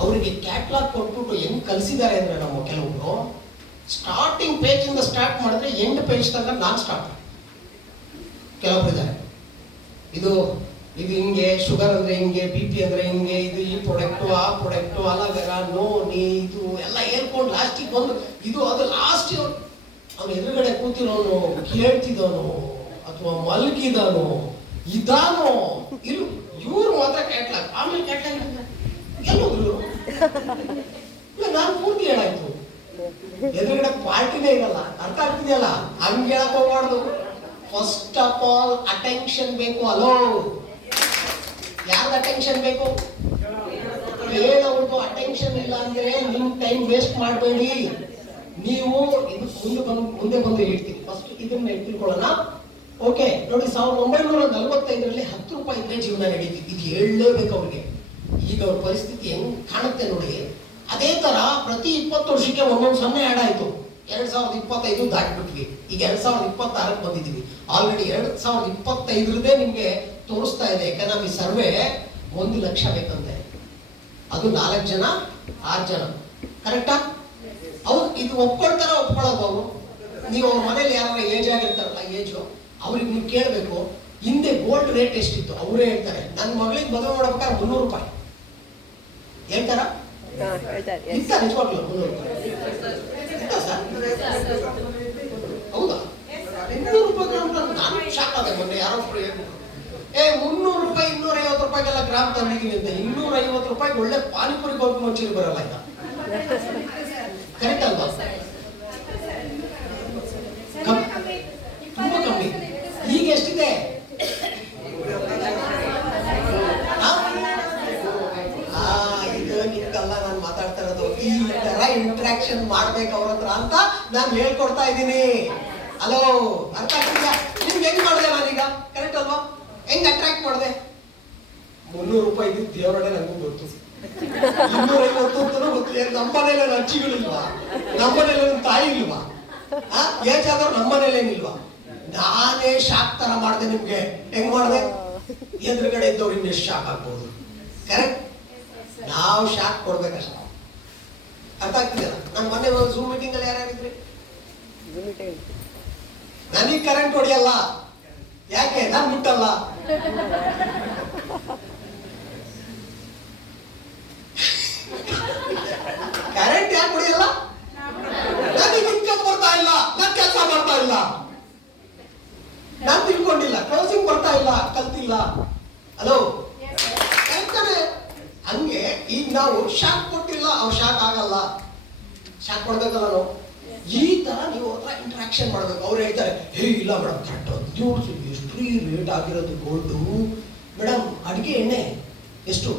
ಅವರಿಗೆ ಕ್ಯಾಟ್ಲಾಗ್ ಕೊಟ್ಬಿಟ್ಟು ಹೆಂಗ್ ಕಲಿಸಿದ್ದಾರೆ ಅಂದ್ರೆ, ನಮ್ಮ ಕೆಲವರು ಸ್ಟಾರ್ಟಿಂಗ್ ಪೇಜ್ ಇಂದ ಸ್ಟಾರ್ಟ್ ಮಾಡಿದ್ರೆ ಎಂಡ್ ಪೇಜ್ ತನಕ ನಾನ್ ಸ್ಟಾಪ್. ಕೆಲವೊಬ್ರು ಇದ್ದಾರೆ, ಇದು ಹಿಂಗೆ, ಶುಗರ್ ಅಂದ್ರೆ ಹಿಂಗೆ, BP ಅಂದ್ರೆ ಹಿಂಗೆ, ಇದು ಈ ಪ್ರಾಡಕ್ಟು, ಆ ಪ್ರಾಡಕ್ಟು, ಅಲಗರ, ನೋನಿ, ಇದು ಎಲ್ಲ ಹೇಳ್ಕೊಂಡು ಲಾಸ್ಟಿಗೆ ಬಂದು ಇದು ಅದು ಲಾಸ್ಟ್ ಅವನು ಎದುರುಗಡೆ ಕೂತಿರೋನು ಕೇಳ್ತಿದವನು ಅಥವಾ ಮಲ್ಗಿದನು ಇದಾನೋ ಇರು, ಇವ್ರು ಮಾತ್ರ ಕ್ಯಾಟ್ಲಾಗ್. ಆಮೇಲೆ ಕ್ಯಾಟ್ಲಾಗ್ ಎಲ್ಲೋದ್ರು? ನಾನು ಪೂರ್ತಿ ಹೇಳಾಯ್ತು, ಎದುರುಗಡೆ ಪಾರ್ಟಿನೇ ಇರಲ್ಲ. ಅರ್ಥ ಆಗ್ತಿದೆಯಲ್ಲ? ಹಂಗೆ ಹೇಳಕ್ ಹೋಗ್ಬಾರ್ದು. ಫಸ್ಟ್ ಆಫ್ ಆಲ್ ಅಟೆನ್ಷನ್ ಬೇಕು. ಅಲೋ, ಯಾರ್ದು ಅಟೆನ್ಷನ್ ಬೇಕು? ಹೇಳೋದು ಅಟೆನ್ಷನ್ ಇಲ್ಲ ಅಂದ್ರೆ ನಿಮ್ ಟೈಮ್ ವೇಸ್ಟ್ ಮಾಡಬೇಡಿ. ನೀವು ಇದು ಮುಂದೆ ಬಂದು ಹೇಳ್ತೀನಿ. ಫಸ್ಟ್ ಇದನ್ನ ತಿಳ್ಕೊಳ್ಳೋಣ. ಓಕೆ, ನೋಡಿ, 1945ರಲ್ಲಿ 10 ರೂಪಾಯಿ ಇದ್ರೆ ಜೀವನ ನಡೀತಿತ್ತು. ಇದು ಹೇಳಲೇಬೇಕು ಅವ್ರಿಗೆ. ಈಗ ಅವ್ರ ಪರಿಸ್ಥಿತಿ ಹೆಂಗ್ ಕಾಣುತ್ತೆ ನೋಡಿ. ಅದೇ ತರ ಪ್ರತಿ 20 ವರ್ಷಕ್ಕೆ ಒಂದೊಂದು 0 ಆಡ್ ಆಯ್ತು. 2025 ದಾಟ್ಬಿಟ್ವಿ. ಈಗ 2026 ಬಂದಿದ್ದೀವಿ. ಆಲ್ರೆಡಿ 2025 ನಿಮ್ಗೆ ತೋರಿಸ್ತಾ ಇದೆ ಎಕನಾಮಿ ಸರ್ವೆ. 1 ಲಕ್ಷ ಬೇಕಂತೆ. ಅದು 4 ಜನ 6 ಜನ. ಕರೆಕ್ಟಾ? ಅವ್ರು ಇದು ಒಪ್ಕೊಳ್ತಾರ ಒಪ್ಕೊಳ್ಳೋದು ಅವರು? ನೀವು ಅವ್ರ ಮನೇಲಿ ಯಾರು ಏಜ್ ಆಗಿರ್ತಾರಲ್ಲ, ಏಜ್ ಅವ್ರಿಗೆ ನೀವು ಕೇಳಬೇಕು, ಹಿಂದೆ ಗೋಲ್ಡ್ ರೇಟ್ ಎಷ್ಟಿತ್ತು? ಅವರೇ ಹೇಳ್ತಾರೆ. ನನ್ನ ಮಗಳಿಗೆ ಮದುವೆ ಮಾಡ್ಬೇಕಾದ್ರೆ 300 ರೂಪಾಯಿ ಹೇಳ್ತಾರ? ಇಂತ ನಿಜವಾಗ್ಲು 300 ರೂಪಾಯಿ ಇಂತ ಸರ್? ಹೌದಾ? 300 ರೂಪಾಯಿ ಗ್ರಾಮ್? ನಾನು ಶಾಕ್ ಆದೆ ಮೊನ್ನೆ. ಯಾರೋ ಹೇಳ್ಬಿಟ್ರು, 300 ರೂಪಾಯಿ 250 ರೂಪಾಯಿಗೆಲ್ಲ ಗ್ರಾಮ್ ತಂದಿದ್ದೀವಿ ಅಂತ. 250 ರೂಪಾಯಿಗೆ ಒಳ್ಳೆ ಪಾನಿಪುರಿ ಗೋಬಿ ಮಂಚೂರಿ ಬರಲ್ಲ ಈಗ. ಕರೆಕ್ಟ್ ಅಲ್ವಾ? ತುಂಬಾ ಕಮ್ಮಿ. ಈಗ ಎಷ್ಟಿದೆ? ಇದು ನಿಮ್ಗೆಲ್ಲ ನಾನು ಮಾತಾಡ್ತಾ ಇರೋದು. ಈ ತರ ಇಂಟ್ರಾಕ್ಷನ್ ಮಾಡ್ಬೇಕು ಅವ್ರ ಹತ್ರ ಅಂತ ನಾನು ಹೇಳ್ಕೊಡ್ತಾ ಇದ್ದೀನಿ. ಹಲೋ, ಅರ್ಥ ಆಗ್ತಿದ್ಯಾ? ನಿಮ್ಗೆ ಹೆಂಗ್ ಮಾಡಿದೆ ನಾನೀಗ? ಕರೆಕ್ಟ್ ಅಲ್ವಾ? ಹೆಂಗ್ ಅಟ್ರಾಕ್ಟ್ ಮಾಡಿದೆ? 300 ರೂಪಾಯಿ ಇದ್ದು ದೇವರಡೆ ನನಗೂ ಗೊತ್ತು, 250 ಅಂತಲೂ ಗೊತ್ತು. ನಮ್ಮನೇಲಿ ಅಜ್ಜಿಗಳಿಲ್ವಾ? ನಮ್ಮನೇಲಿ ನನ್ನ ತಾಯಿ ಇಲ್ವಾ? ಏಜ್ ಆದವ್ರು ನಮ್ಮನೇಲೇನಿಲ್ವಾ? ನಾನೇ ಶಾಕ್ ತರ ಮಾಡಿದೆ ನಿಮ್ಗೆ. ಹೆಂಗ್ ಮಾಡಿದೆ? ಎದುರುಗಡೆ ಇದ್ದವ್ರು ಇನ್ನೆಷ್ಟು ಶಾಕ್ ಆಗ್ಬೋದು. ಕರೆಕ್ಟ್? ನಾವು ಶಾಕ್ ಕೊಡ್ಬೇಕಷ್ಟ. ಅರ್ಥ ಆಗ್ತಿದೆಯಲ್ಲ? ನಾನು ಮೊನ್ನೆ ಝೂಮ್ ಮೀಟಿಂಗ್ ಅಲ್ಲಿ ಯಾರ್ಯಾರಿದ್ರಿ? ನನಗೆ ಕರೆಂಟ್ ಹೊಡಿಯಲ್ಲ. ಯಾಕೆ? ನಾನು ಮುಟ್ಟಲ್ಲ. ಕರೆಂಟ್ ಯಾಕೆ ಹೊಡಿಯಲ್ಲ? ನನಗೆ ಇನ್ಕಮ್ ಬರ್ತಾ ಇಲ್ಲ, ನಾನು ಕೆಲಸ ಮಾಡ್ತಾ ಇಲ್ಲ, ನಾನು ತಿಳ್ಕೊಂಡಿಲ್ಲ, ಕ್ಲೋಸಿಂಗ್ ಬರ್ತಾ ಇಲ್ಲ, ಕಲ್ತಿಲ್ಲ. ಹಲೋ, ಹಂಗೆ ಈಗ ನಾವು ಶಾಕ್ ಕೊಟ್ಟಿಲ್ಲ, ಅವ್ರು ಶಾಕ್ ಆಗಲ್ಲ. ಶಾಕ್ ಕೊಡ್ಬೇಕಲ್ಲ ನಾವು. ಈ ತರ ನೀವು ಹತ್ರ ಇಂಟ್ರಾಕ್ಷನ್ ಮಾಡ್ಬೇಕು. ಅವ್ರು ಹೇಳ್ತಾರೆ, ಇಲ್ಲ ಮೇಡಮ್, ಕರೆಕ್ಟ್ 17 ಎಷ್ಟು ರೇಟ್ ಆಗಿರೋದು ಗೋಲ್ಡು. ಮೇಡಮ್, ಅಡಿಗೆ ಎಣ್ಣೆ ಎಷ್ಟು?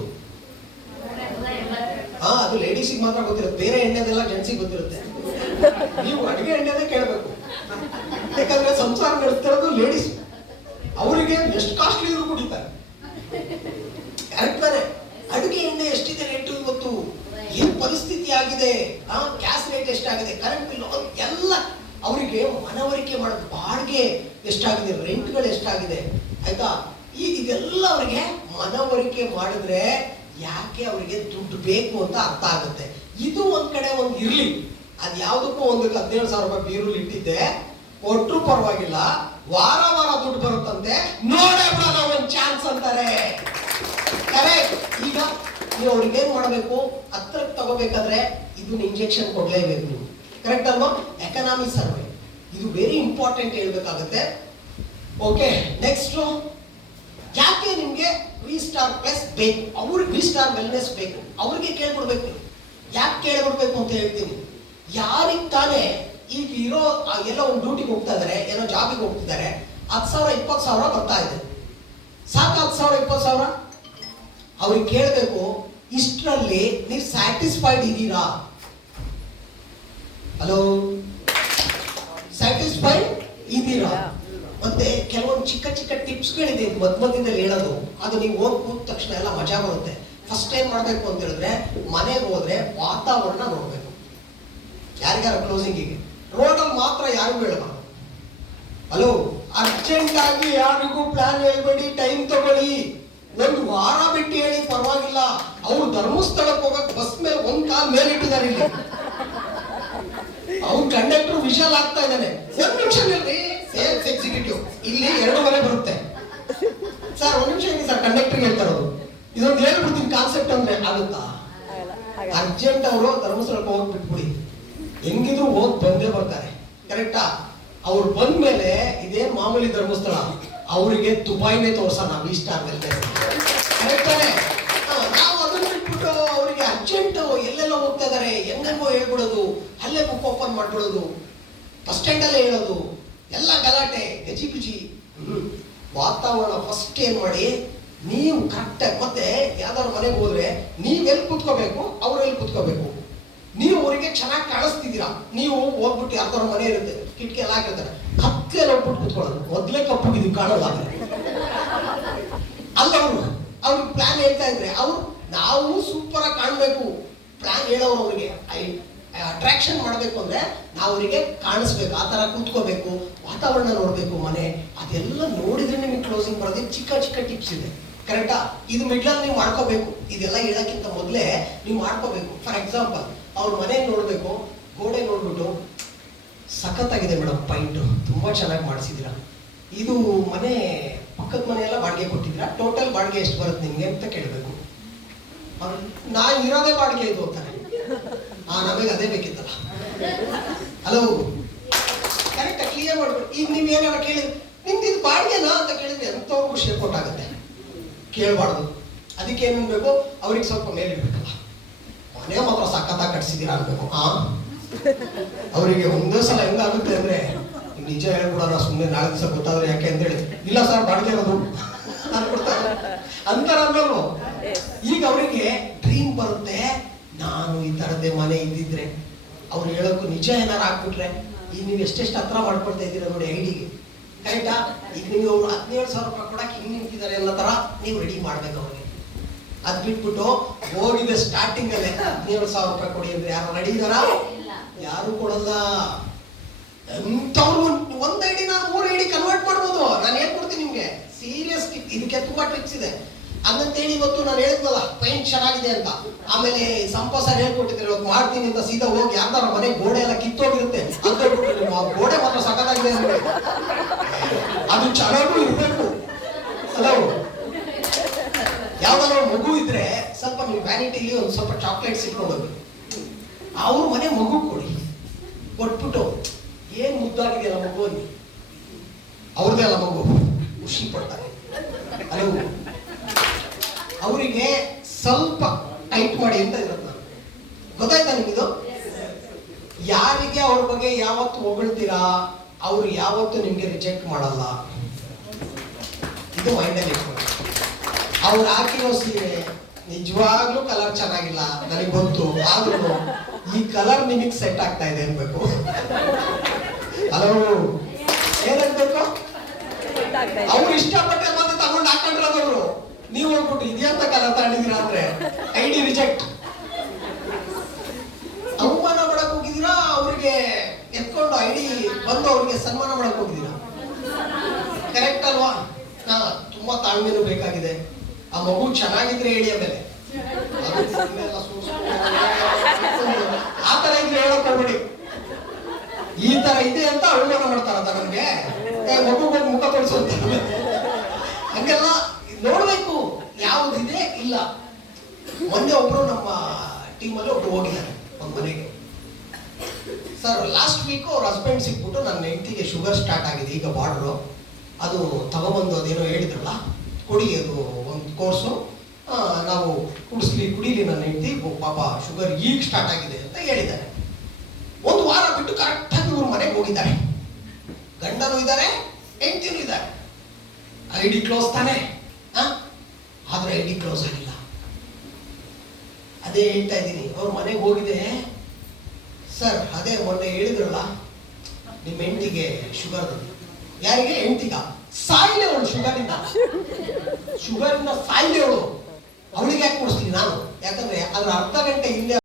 ಅದು ಲೇಡೀಸಿಗೆ ಮಾತ್ರ ಗೊತ್ತಿರುತ್ತೆ, ಬೇರೆ ಎಣ್ಣೆದೆಲ್ಲ ಜೆಂಟ್ಸಿಗೆ ಗೊತ್ತಿರುತ್ತೆ. ನೀವು ಅಡಿಗೆ ಎಣ್ಣೆದೇ ಕೇಳಬೇಕು. ಯಾಕಂದ್ರೆ ಸಂಸಾರ ನಡೆಸ್ತಿರೋದು ಲೇಡೀಸ್. ಅವರಿಗೆ ಎಷ್ಟು ಕಾಸ್ಟ್ಲಿ ಇದ್ರು ಕುಡಿತಾರೆ. ಕರೆಕ್ಟ್ ತಾನೆ? ಅಡುಗೆ ಎಣ್ಣೆ ಎಷ್ಟಿದೆ ರೇಟು ಇವತ್ತು, ಏನ್ ಪರಿಸ್ಥಿತಿ ಆಗಿದೆ, ಗ್ಯಾಸ್ ರೇಟ್ ಎಷ್ಟಾಗಿದೆ, ಕರೆಂಟ್ ಬಿಲ್ ಎಲ್ಲ ಅವರಿಗೆ ಮನವರಿಕೆ ಮಾಡೋದು. ಬಾಡಿಗೆ ಎಷ್ಟಾಗಿದೆ, ರೆಂಟ್ಗಳು ಎಷ್ಟಾಗಿದೆ, ಆಯ್ತಾ? ಇದೆಲ್ಲ ಅವರಿಗೆ ಮನವರಿಕೆ ಮಾಡಿದ್ರೆ ಯಾಕೆ ಅವರಿಗೆ ದುಡ್ಡು ಬೇಕು ಅಂತ ಅರ್ಥ ಆಗುತ್ತೆ. ಇದು ಒಂದ್ ಕಡೆ ಒಂದು ಇರ್ಲಿ. ಅದ್ ಯಾವ್ದಕ್ಕೂ 17,000 ರೂಪಾಯಿ ಬೀರುಲ್ ಇಟ್ಟಿದ್ದೆ, ಕೊಟ್ರು ಪರವಾಗಿಲ್ಲ, ವಾರ ವಾರ ದುಡ್ಡು ಬರುತ್ತಂತೆ, ನೋಡೇ ಬಿಡೋಣ ಒಂದ್ ಚಾನ್ಸ್ ಅಂತಾರೆ. ಕರೆಕ್ಟ್? ಈಗ ನೀವು ಅವ್ರಿಗೆ ಏನ್ ಮಾಡಬೇಕು? ಹತ್ರಕ್ಕೆ ತಗೋಬೇಕಾದ್ರೆ ಇದನ್ನ ಇಂಜೆಕ್ಷನ್ ಕೊಡ್ಲೇಬೇಕು ನೀವು. ಕರೆಕ್ಟ್ ಅಲ್ವಾ? ಎಕನಾಮಿ ಸರ್ವೆ ಇದು ವೆರಿ ಇಂಪಾರ್ಟೆಂಟ್ ಹೇಳ್ಬೇಕಾಗುತ್ತೆ. ಓಕೆ, ನೆಕ್ಸ್ಟ್ ಯಾಕೆ ನಿಮ್ಗೆ ವಿ ಸ್ಟಾರ್ ಪ್ಲಸ್ ಬೇಕು, ಅವ್ರಿಗೆ ವಿ ಸ್ಟಾರ್ ವೆಲ್ನೆಸ್ ಬೇಕು, ಅವ್ರಿಗೆ ಕೇಳ್ಬಿಡ್ಬೇಕು. ಯಾಕೆ ಕೇಳ್ಬಿಡ್ಬೇಕು ಅಂತ ಹೇಳ್ತೀನಿ. ಯಾರಿಗೆ ತಾನೇ ಈಗ ಇರೋ ಎಲ್ಲೋ ಒಂದು ಡ್ಯೂಟಿಗೆ ಹೋಗ್ತಾ ಇದಾರೆ, ಏನೋ ಜಾಬಿಗೆ ಹೋಗ್ತಿದ್ದಾರೆ, 10,000 20,000 ಬರ್ತಾ ಇದೆ. ಸಾಕು 10,000 20,000? ಅವ್ರಿಗೆ ಕೇಳಬೇಕು, ಇಷ್ಟರಲ್ಲಿ ನೀವು ಸ್ಯಾಟಿಸ್ಫೈಡ್ ಇದ್ದೀರಾ? ಹಲೋ, ಸ್ಯಾಟಿಸ್ಫೈಡ್ ಇದ್ದೀರಾ? ಮತ್ತೆ ಕೆಲವೊಂದು ಚಿಕ್ಕ ಚಿಕ್ಕ ಟಿಪ್ಸ್ಗಳಿದೆ ಮಧ್ಯದಲ್ಲಿ ಹೇಳೋದು, ಅದು ನೀವು ಹೋಗಿ ಕೂತ ತಕ್ಷಣ ಎಲ್ಲ ಮಜಾ ಬರುತ್ತೆ. ಫಸ್ಟ್ ಏನ್ ಮಾಡ್ಬೇಕು ಅಂತ ಹೇಳಿದ್ರೆ, ಮನೆಗೆ ಹೋದ್ರೆ ವಾತಾವರಣ ನೋಡ್ಬೇಕು. ಯಾರಿಗಾರ ಕ್ಲೋಸಿಂಗಿಗೆ ರೋಡಲ್ಲಿ ಮಾತ್ರ ಯಾರಿಗೂ ಹೇಳ್ಬಾರ್ದು. ಹಲೋ, ಅರ್ಜೆಂಟ್ ಆಗಿ ಯಾರಿಗೂ ಪ್ಲಾನ್ ಹೇಳ್ಬೇಡಿ, ಟೈಮ್ ತಗೊಳ್ಳಿ. ಒಂದು ವಾರ ಬಿಟ್ಟು ಹೇಳಿ ಪರವಾಗಿಲ್ಲ. ಅವ್ರು ಧರ್ಮಸ್ಥಳಕ್ಕೆ ಹೋಗಕ್ ಬಸ್ ಮೇಲೆ ಒಂದ್ ಕಾಲ್ ಮೇಲೆ ಇಟ್ಟಿದ್ದಾರೆ. ಇಲ್ಲಿ ಅವ್ನು ಕಂಡಕ್ಟರ್ ವಿಶಾಲ್ ಆಗ್ತಾ ಇದ್ದಾನೆ, ಒಂದ್ ನಿಮಿಷ ಇರ್ರಿ, ಸೇಲ್ಸ್ ಎಕ್ಸಿಕ್ಯೂಟಿವ್ ಇಲ್ಲಿ 2:30 ಬರುತ್ತೆ ಸರ್, ಒಂದ್ ನಿಮಿಷ ಇರಿ ಸರ್, ಕಂಡಕ್ಟರ್ ಹೇಳ್ತಾ ಇರೋದು ಇದೊಂದು ಹೇಳ್ಬಿಡ್ತೀನಿ ಕಾನ್ಸೆಪ್ಟ್ ಅಂದ್ರೆ ಆಗುತ್ತಾ? ಅರ್ಜೆಂಟ್ ಅವರು ಧರ್ಮಸ್ಥಳಕ್ಕೆ ಹೋಗಿ ಬಿಟ್ಬಿಡಿ, ಹೆಂಗಿದ್ರು ಹೋಗಿ ಬಂದೇ ಬರ್ತಾರೆ. ಕರೆಕ್ಟಾ? ಅವ್ರು ಬಂದ್ಮೇಲೆ ಇದೇನ್ ಮಾಮೂಲಿ ಧರ್ಮಸ್ಥಳ, ಅವರಿಗೆ ದುಬೈನೇ ತೋರ್ಸೋಣ ವಿ ಸ್ಟಾರ್ ಮೇಲೆ. ಕರೆಕ್ಟಾನೆ? ನಾವು ಅದನ್ನ ಬಿಟ್ಬಿಟ್ಟು ಅವರಿಗೆ ಅರ್ಜೆಂಟ್ ಎಲ್ಲೆಲ್ಲ ಹೋಗ್ತಾ ಇದಾರೆ ಹೆಂಗೋ ಹೇಳ್ಬಿಡೋದು, ಅಲ್ಲೇ ಬುಕ್ ಓಪನ್ ಮಾಡ್ಬಿಡೋದು, ಬಸ್ ಸ್ಟ್ಯಾಂಡ್ ಅಲ್ಲೇ ಹೇಳೋದು, ಎಲ್ಲ ಗಲಾಟೆ ಗಜಿಬಿಜಿ. ವಾತಾವರಣ ಫಸ್ಟ್ ಏನ್ ಮಾಡಿ, ನೀವು ಕರೆಕ್ಟಾಗಿ, ಮತ್ತೆ ಯಾವ್ದಾದ್ರು ಮನೆಗೆ ಹೋದ್ರೆ ನೀವೆಲ್ಲಿ ಕುತ್ಕೋಬೇಕು, ಅವ್ರೆಲ್ಲಿ ಕುತ್ಕೋಬೇಕು. ನೀವು ಅವರಿಗೆ ಚೆನ್ನಾಗಿ ಕಾಣಿಸ್ತಿದ್ದೀರಾ, ನೀವು ಹೋಗ್ಬಿಟ್ಟು ಯಾರ್ದಾರ ಮನೆ ಇರುತ್ತೆ, ಕಿಟಕಿ ಎಲ್ಲ ಹಾಕಿರ್ತಾರೆ, ಕತ್ಲೆಲ್ಲ ಹೋಗ್ಬಿಟ್ಟು ಕುತ್ಕೊಳ್ಳೋದು, ಮೊದ್ಲೇ ಕಪ್ಪುಗಿದೀವಿ ಕಾಣಲ್ಲ. ಅಲ್ಲ, ಅವ್ರಿಗೆ ಪ್ಲಾನ್ ಹೇಳ್ತಾ ಇದ್ರೆ ಅವ್ರು ನಾವು ಸೂಪರ್ ಆಗಿ ಕಾಣ್ಬೇಕು. ಪ್ಲಾನ್ ಹೇಳೋರು ಅವ್ರಿಗೆ ಅಟ್ರಾಕ್ಷನ್ ಮಾಡ್ಬೇಕು ಅಂದ್ರೆ ನಾವು ಅವರಿಗೆ ಕಾಣಿಸ್ಬೇಕು, ಆ ತರ ಕೂತ್ಕೋಬೇಕು, ವಾತಾವರಣ ನೋಡ್ಬೇಕು, ಮನೆ ಅದೆಲ್ಲ ನೋಡಿದ್ರೆ ನಿಮಗೆ ಕ್ಲೋಸಿಂಗ್ ಬರೋದೇ. ಚಿಕ್ಕ ಚಿಕ್ಕ ಟಿಪ್ಸ್ ಇದೆ. ಕರೆಕ್ಟಾ? ಇದು ಮಿಡ್ಲಲ್ಲಿ ನೀವು ಮಾಡ್ಕೋಬೇಕು. ಇದೆಲ್ಲ ಹೇಳಕ್ಕಿಂತ ಮೊದಲೇ ನೀವು ಮಾಡ್ಕೋಬೇಕು. ಫಾರ್ ಎಕ್ಸಾಂಪಲ್, ಅವ್ರ ಮನೆ ನೋಡ್ಬೇಕು, ಗೋಡೆ ನೋಡ್ಬಿಟ್ಟು ಸಖತ್ತಾಗಿದೆ ಮೇಡಮ್, ಪಾಯಿಂಟ್ ತುಂಬಾ ಚೆನ್ನಾಗಿ ಮಾಡಿಸಿದ್ದೀರಾ, ಇದು ಮನೆ ಪಕ್ಕದ ಮನೆ ಎಲ್ಲ ಬಾಡಿಗೆ ಕೊಟ್ಟಿದ್ದೀರಾ, ಟೋಟಲ್ ಬಾಡಿಗೆ ಎಷ್ಟು ಬರುತ್ತೆ ನಿಮ್ಗೆ ಅಂತ ಕೇಳಬೇಕು. ನಾನು ಇರೋದೇ ಬಾಡಿಗೆ ಇದು ಅಂತಾನೆ. ನಮಗೆ ಅದೇ ಬೇಕಿತ್ತಲ್ಲ. ಹಲೋ, ಕರೆಕ್ಟ್ ಕ್ಲಿಯರ್ ಮಾಡ್ಬೇಕು. ಈಗ ನೀವ್ ಏನಾರ ಕೇಳಿದ್ರೆ ನಿಮ್ದು ಇದು ಬಾಡಿಗೆನಾ ಅಂತ ಕೇಳಿದ್ರೆ ಎಂತವ್ರಿಗೂ ಶೇಪೌಟ್ ಆಗುತ್ತೆ, ಕೇಳಬಾರ್ದು. ಅದಕ್ಕೆ ಏನ್ ಬೇಕು, ಅವ್ರಿಗೆ ಸ್ವಲ್ಪ ಮೇಲೆ ಇಡ್ಬೇಕಲ್ಲ, ಮನೆ ಮಾತ್ರ ಸಖತ್ತಾಗಿ ಕಟ್ಸಿದ್ದೀರಾ ಅನ್ಬೇಕು. ಅವರಿಗೆ ಒಂದೇ ಸಲ ಹೆಂಗಾಗುತ್ತೆ ಅಂದ್ರೆ, ನಿಜ ಹೇಳ್ಬಿಡೋಣ ಸುಮ್ಮನೆ, ನಾಳೆ ದಿವಸ ಗೊತ್ತಾದ್ರೆ ಯಾಕೆ ಅಂತ ಹೇಳಿ, ಇಲ್ಲ ಸರ್ ಬಾಡಿಗೆ ಇರೋದು ಅನ್ಕೊಡ್ತಾರೆ ಅಂತಾರ. ಈಗ ಅವರಿಗೆ ಡ್ರೀಮ್ ಬರುತ್ತೆ, ನಾನು ಈ ತರದೇ ಮನೆ ಇದ್ದಿದ್ರೆ, ಅವ್ರು ಹೇಳೋಕ್ಕೂ ನಿಜ ಏನಾರು ಆಗ್ಬಿಟ್ರೆ, ಈಗ ನೀವು ಎಷ್ಟೆಷ್ಟು ಹತ್ರ ಮಾಡ್ಕೊಳ್ತಾ ಇದ್ದೀರಾ ನೋಡಿ ಐಡಿಗೆ. ಕರೆಕ್ಟಾ? ಈಗ ನೀವು ಅವ್ರು 17,000 ರೂಪಾಯಿ ಕೊಡಕ್ಕೆ ಹಿಂಗ್ ನಿಂತಿದ್ದಾರೆ ಅನ್ನೋ ತರ ನೀವು ರೆಡಿ ಮಾಡ್ಬೇಕು ಅವ್ರಿಗೆ. ಅದ್ ಬಿಟ್ಬಿಟ್ಟು ಹೋಗಿದೆ ಸ್ಟಾರ್ಟಿಂಗ್ ಅಲ್ಲೇ 17,000 ರೂಪಾಯಿ ಕೊಡಿ ಅಂದ್ರೆ ಯಾರು ರೆಡಿ ಇದಾರ? ಯಾರು ಕೊಡಲ್ಲ. ಎಂತವ್ರು ಒಂದ್ ಐಡಿ ನಾನು 3 ಐಡಿ ಕನ್ವರ್ಟ್ ಮಾಡ್ಬೋದು. ನಾನು ಹೇಳ್ಕೊಡ್ತೀನಿ ನಿಮ್ಗೆ, ಸೀರಿಯಸ್. ಇದಕ್ಕೆ ತುಂಬಾ ಟ್ರಿಕ್ಸ್ ಇದೆ. ಹಂಗಂತೇಳಿ ಇವತ್ತು ನಾನು ಹೇಳಿದ್ನಲ್ಲ ಪೈಂಟ್ ಚೆನ್ನಾಗಿದೆ ಅಂತ, ಆಮೇಲೆ ಸಂಪ ಸರ್ ಹೇಳ್ಕೊಟ್ಟಿದ್ರೆ ಇವತ್ತು ಮಾಡ್ತೀನಿ ಅಂತ ಸೀದಾ ಹೋಗಿ ಯಾರ್ದಾರ ಮನೆ ಗೋಡೆ ಎಲ್ಲ ಕಿತ್ತೋಗಿರುತ್ತೆ ಅಂತ ಗೋಡೆ ಮಾತ್ರ ಸಖತ್ತಾಗಿದೆ ಅಂದ್ರೆ ಅದು ಚೆನ್ನಾಗೂ ಇರ್ಬೇಕು. ಹಲೋ, ಯಾವ್ದಾರ ಮಗು ಇದ್ರೆ ಸ್ವಲ್ಪ ನೀವು ವ್ಯಾನಿಟಿಲಿ ಒಂದು ಸ್ವಲ್ಪ ಚಾಕ್ಲೇಟ್ಸ್ ಇಟ್ಕೊಂಡು ಹೋಗಿ ಅವ್ರ ಮನೆ ಮಗು ಕೊಡಿ, ಕೊಟ್ಬಿಟ್ಟು ಏನ್ ಮುದ್ದಾಗಿದೆಯಲ್ಲ ಮಗು ಅಲ್ಲಿ, ಅವ್ರದೇ ಅಲ್ಲ ಮಗು, ಖುಷಿ ಪಡ್ತಾರೆ. ಹಲೋ, ಅವರಿಗೆ ಸ್ವಲ್ಪ ಟೈಟ್ ಮಾಡಿ ಅಂತ ಇರುತ್ತೆ. ಗೊತ್ತಾಯ್ತಾ ನಿಮಗಿದು? ಯಾರಿಗೆ ಅವ್ರ ಬಗ್ಗೆ ಯಾವತ್ತು ಹೊಗಳ್ತೀರಾ, ಅವ್ರು ಯಾವತ್ತು ನಿಮ್ಗೆ ರಿಜೆಕ್ಟ್ ಮಾಡಲ್ಲ. ಇದು ಮೈಂಡಲ್ಲಿ ಇಟ್ಕೊಳ್ಳಿ. ಅವ್ರು ಹಾಕಿರೋ ಸೀರೆ ನಿಜವಾಗ್ಲೂ ಕಲರ್ ಚೆನ್ನಾಗಿಲ್ಲ ನನಗೆ ಗೊತ್ತು, ಆದ್ರೂ ಈ ಕಲರ್ ನಿಮಗೆ ಸೆಟ್ ಆಗ್ತಾ ಇದೆ ಅನ್ಬೇಕು. ಹಲೋ, ಏನನ್ಬೇಕು? ಅವ್ರು ಇಷ್ಟಪಟ್ಟೆ ಮತ್ತೆ ತಗೊಂಡು ಹಾಕೊಂಡ್ರದವ್ರು, ನೀವು ಹೋಗ್ಬಿಟ್ಟು ಇದೆಯಂತ ಕಲರ್ ತಗೊಂಡಿದ್ದೀರಾ ಅಂದ್ರೆ ಐಡಿ ರಿಜೆಕ್ಟ್. ಅವಮಾನ ಮಾಡಕ್ ಹೋಗಿದ್ದೀರಾ, ಅವ್ರಿಗೆ ಎತ್ಕೊಂಡು ಐಡಿ ಬಂದು ಅವ್ರಿಗೆ ಸನ್ಮಾನ ಮಾಡಕ್ ಹೋಗಿದ್ದೀರಾ. ಕರೆಕ್ಟ್ ಅಲ್ವಾ? ತುಂಬಾ ತಾಳ್ಮೆನೂ ಬೇಕಾಗಿದೆ. ಆ ಮಗು ಚೆನ್ನಾಗಿದ್ರೆ ಹೇಳಿ, ಆಮೇಲೆ ಆ ತರ ಇದ್ರೆ ಹೇಳಕ್ ಹೋಗ್ಬೇಡಿ. ಈ ತರ ಇದೆ ಅಂತ ಅವಮಾನ ಮಾಡ್ತಾರಂತ ನಮ್ಗೆ, ಮಗು ಮುಖ ತೋರಿಸುವಂತ. ಹಂಗೆಲ್ಲ ನೋಡ್ಬೇಕು ಯಾವ್ದಿದೆ ಇಲ್ಲ. ಮೊನ್ನೆ ಒಬ್ರು ನಮ್ಮ ಟೀಮಲ್ಲಿ ಒಬ್ರು ಹೋಗಿದ್ದಾರೆ ಒಂದ್ ಮನೆಗೆ. ಸರ್ ಲಾಸ್ಟ್ ವೀಕ್ ಅವ್ರ ಹಸ್ಬೆಂಡ್ ಸಿಕ್ಬಿಟ್ಟು ನನ್ನ ಹೆಂಡತಿಗೆ ಶುಗರ್ ಸ್ಟಾರ್ಟ್ ಆಗಿದೆ, ಈಗ ಬಾರ್ಡ್ರು ಅದು ತಗೊಬಂದು ಅದೇನೋ ಹೇಳಿದ್ರಲ್ಲ ಕೊಡಿ ಅದು ಒಂದು ಕೋರ್ಸು, ನಾವು ಕುಡೀಲಿ ನನ್ನ ಹೆಂಡತಿ, ಪಾಪ ಶುಗರ್ ಈಗ ಸ್ಟಾರ್ಟ್ ಆಗಿದೆ ಅಂತ ಹೇಳಿದ್ದಾರೆ. ಒಂದು ವಾರ ಬಿಟ್ಟು ಕರೆಕ್ಟಾಗಿ ಇವ್ರ ಮನೆಗೆ ಹೋಗಿದ್ದಾರೆ. ಗಂಡನೂ ಇದ್ದಾರೆ, ಹೆಂಡತಿನೂ ಇದ್ದಾರೆ. ID ಕ್ಲೋಸ್ ತಾನೆ, ಆದ್ರೆ ID ಕ್ಲೋಸ್ ಆಗಿಲ್ಲ. ಅದೇ ಹೇಳ್ತಾ ಇದ್ದೀನಿ, ಅವ್ರ ಮನೆಗೆ ಹೋಗಿದೆ. ಸರ್ ಅದೇ ಮೊನ್ನೆ ಹೇಳಿದ್ರಲ್ಲ ನಿಮ್ಮ ಹೆಂಡತಿಗೆ ಶುಗರ್, ಯಾರಿಗೆ? ಹೆಂಡತಿಗ. ಸಾಯಿಲೆ ಅವಳು ಶುಗರಿಂದ ಸಾಯಿಲೆ ಅವಳು. ಅವಳಿಗೆ ಯಾಕೆ ಕೊಡಿಸ್ತೀನಿ ನಾನು? ಯಾಕಂದ್ರೆ ಅದ್ರ ಅರ್ಧ ಗಂಟೆ ಹಿಂದೆ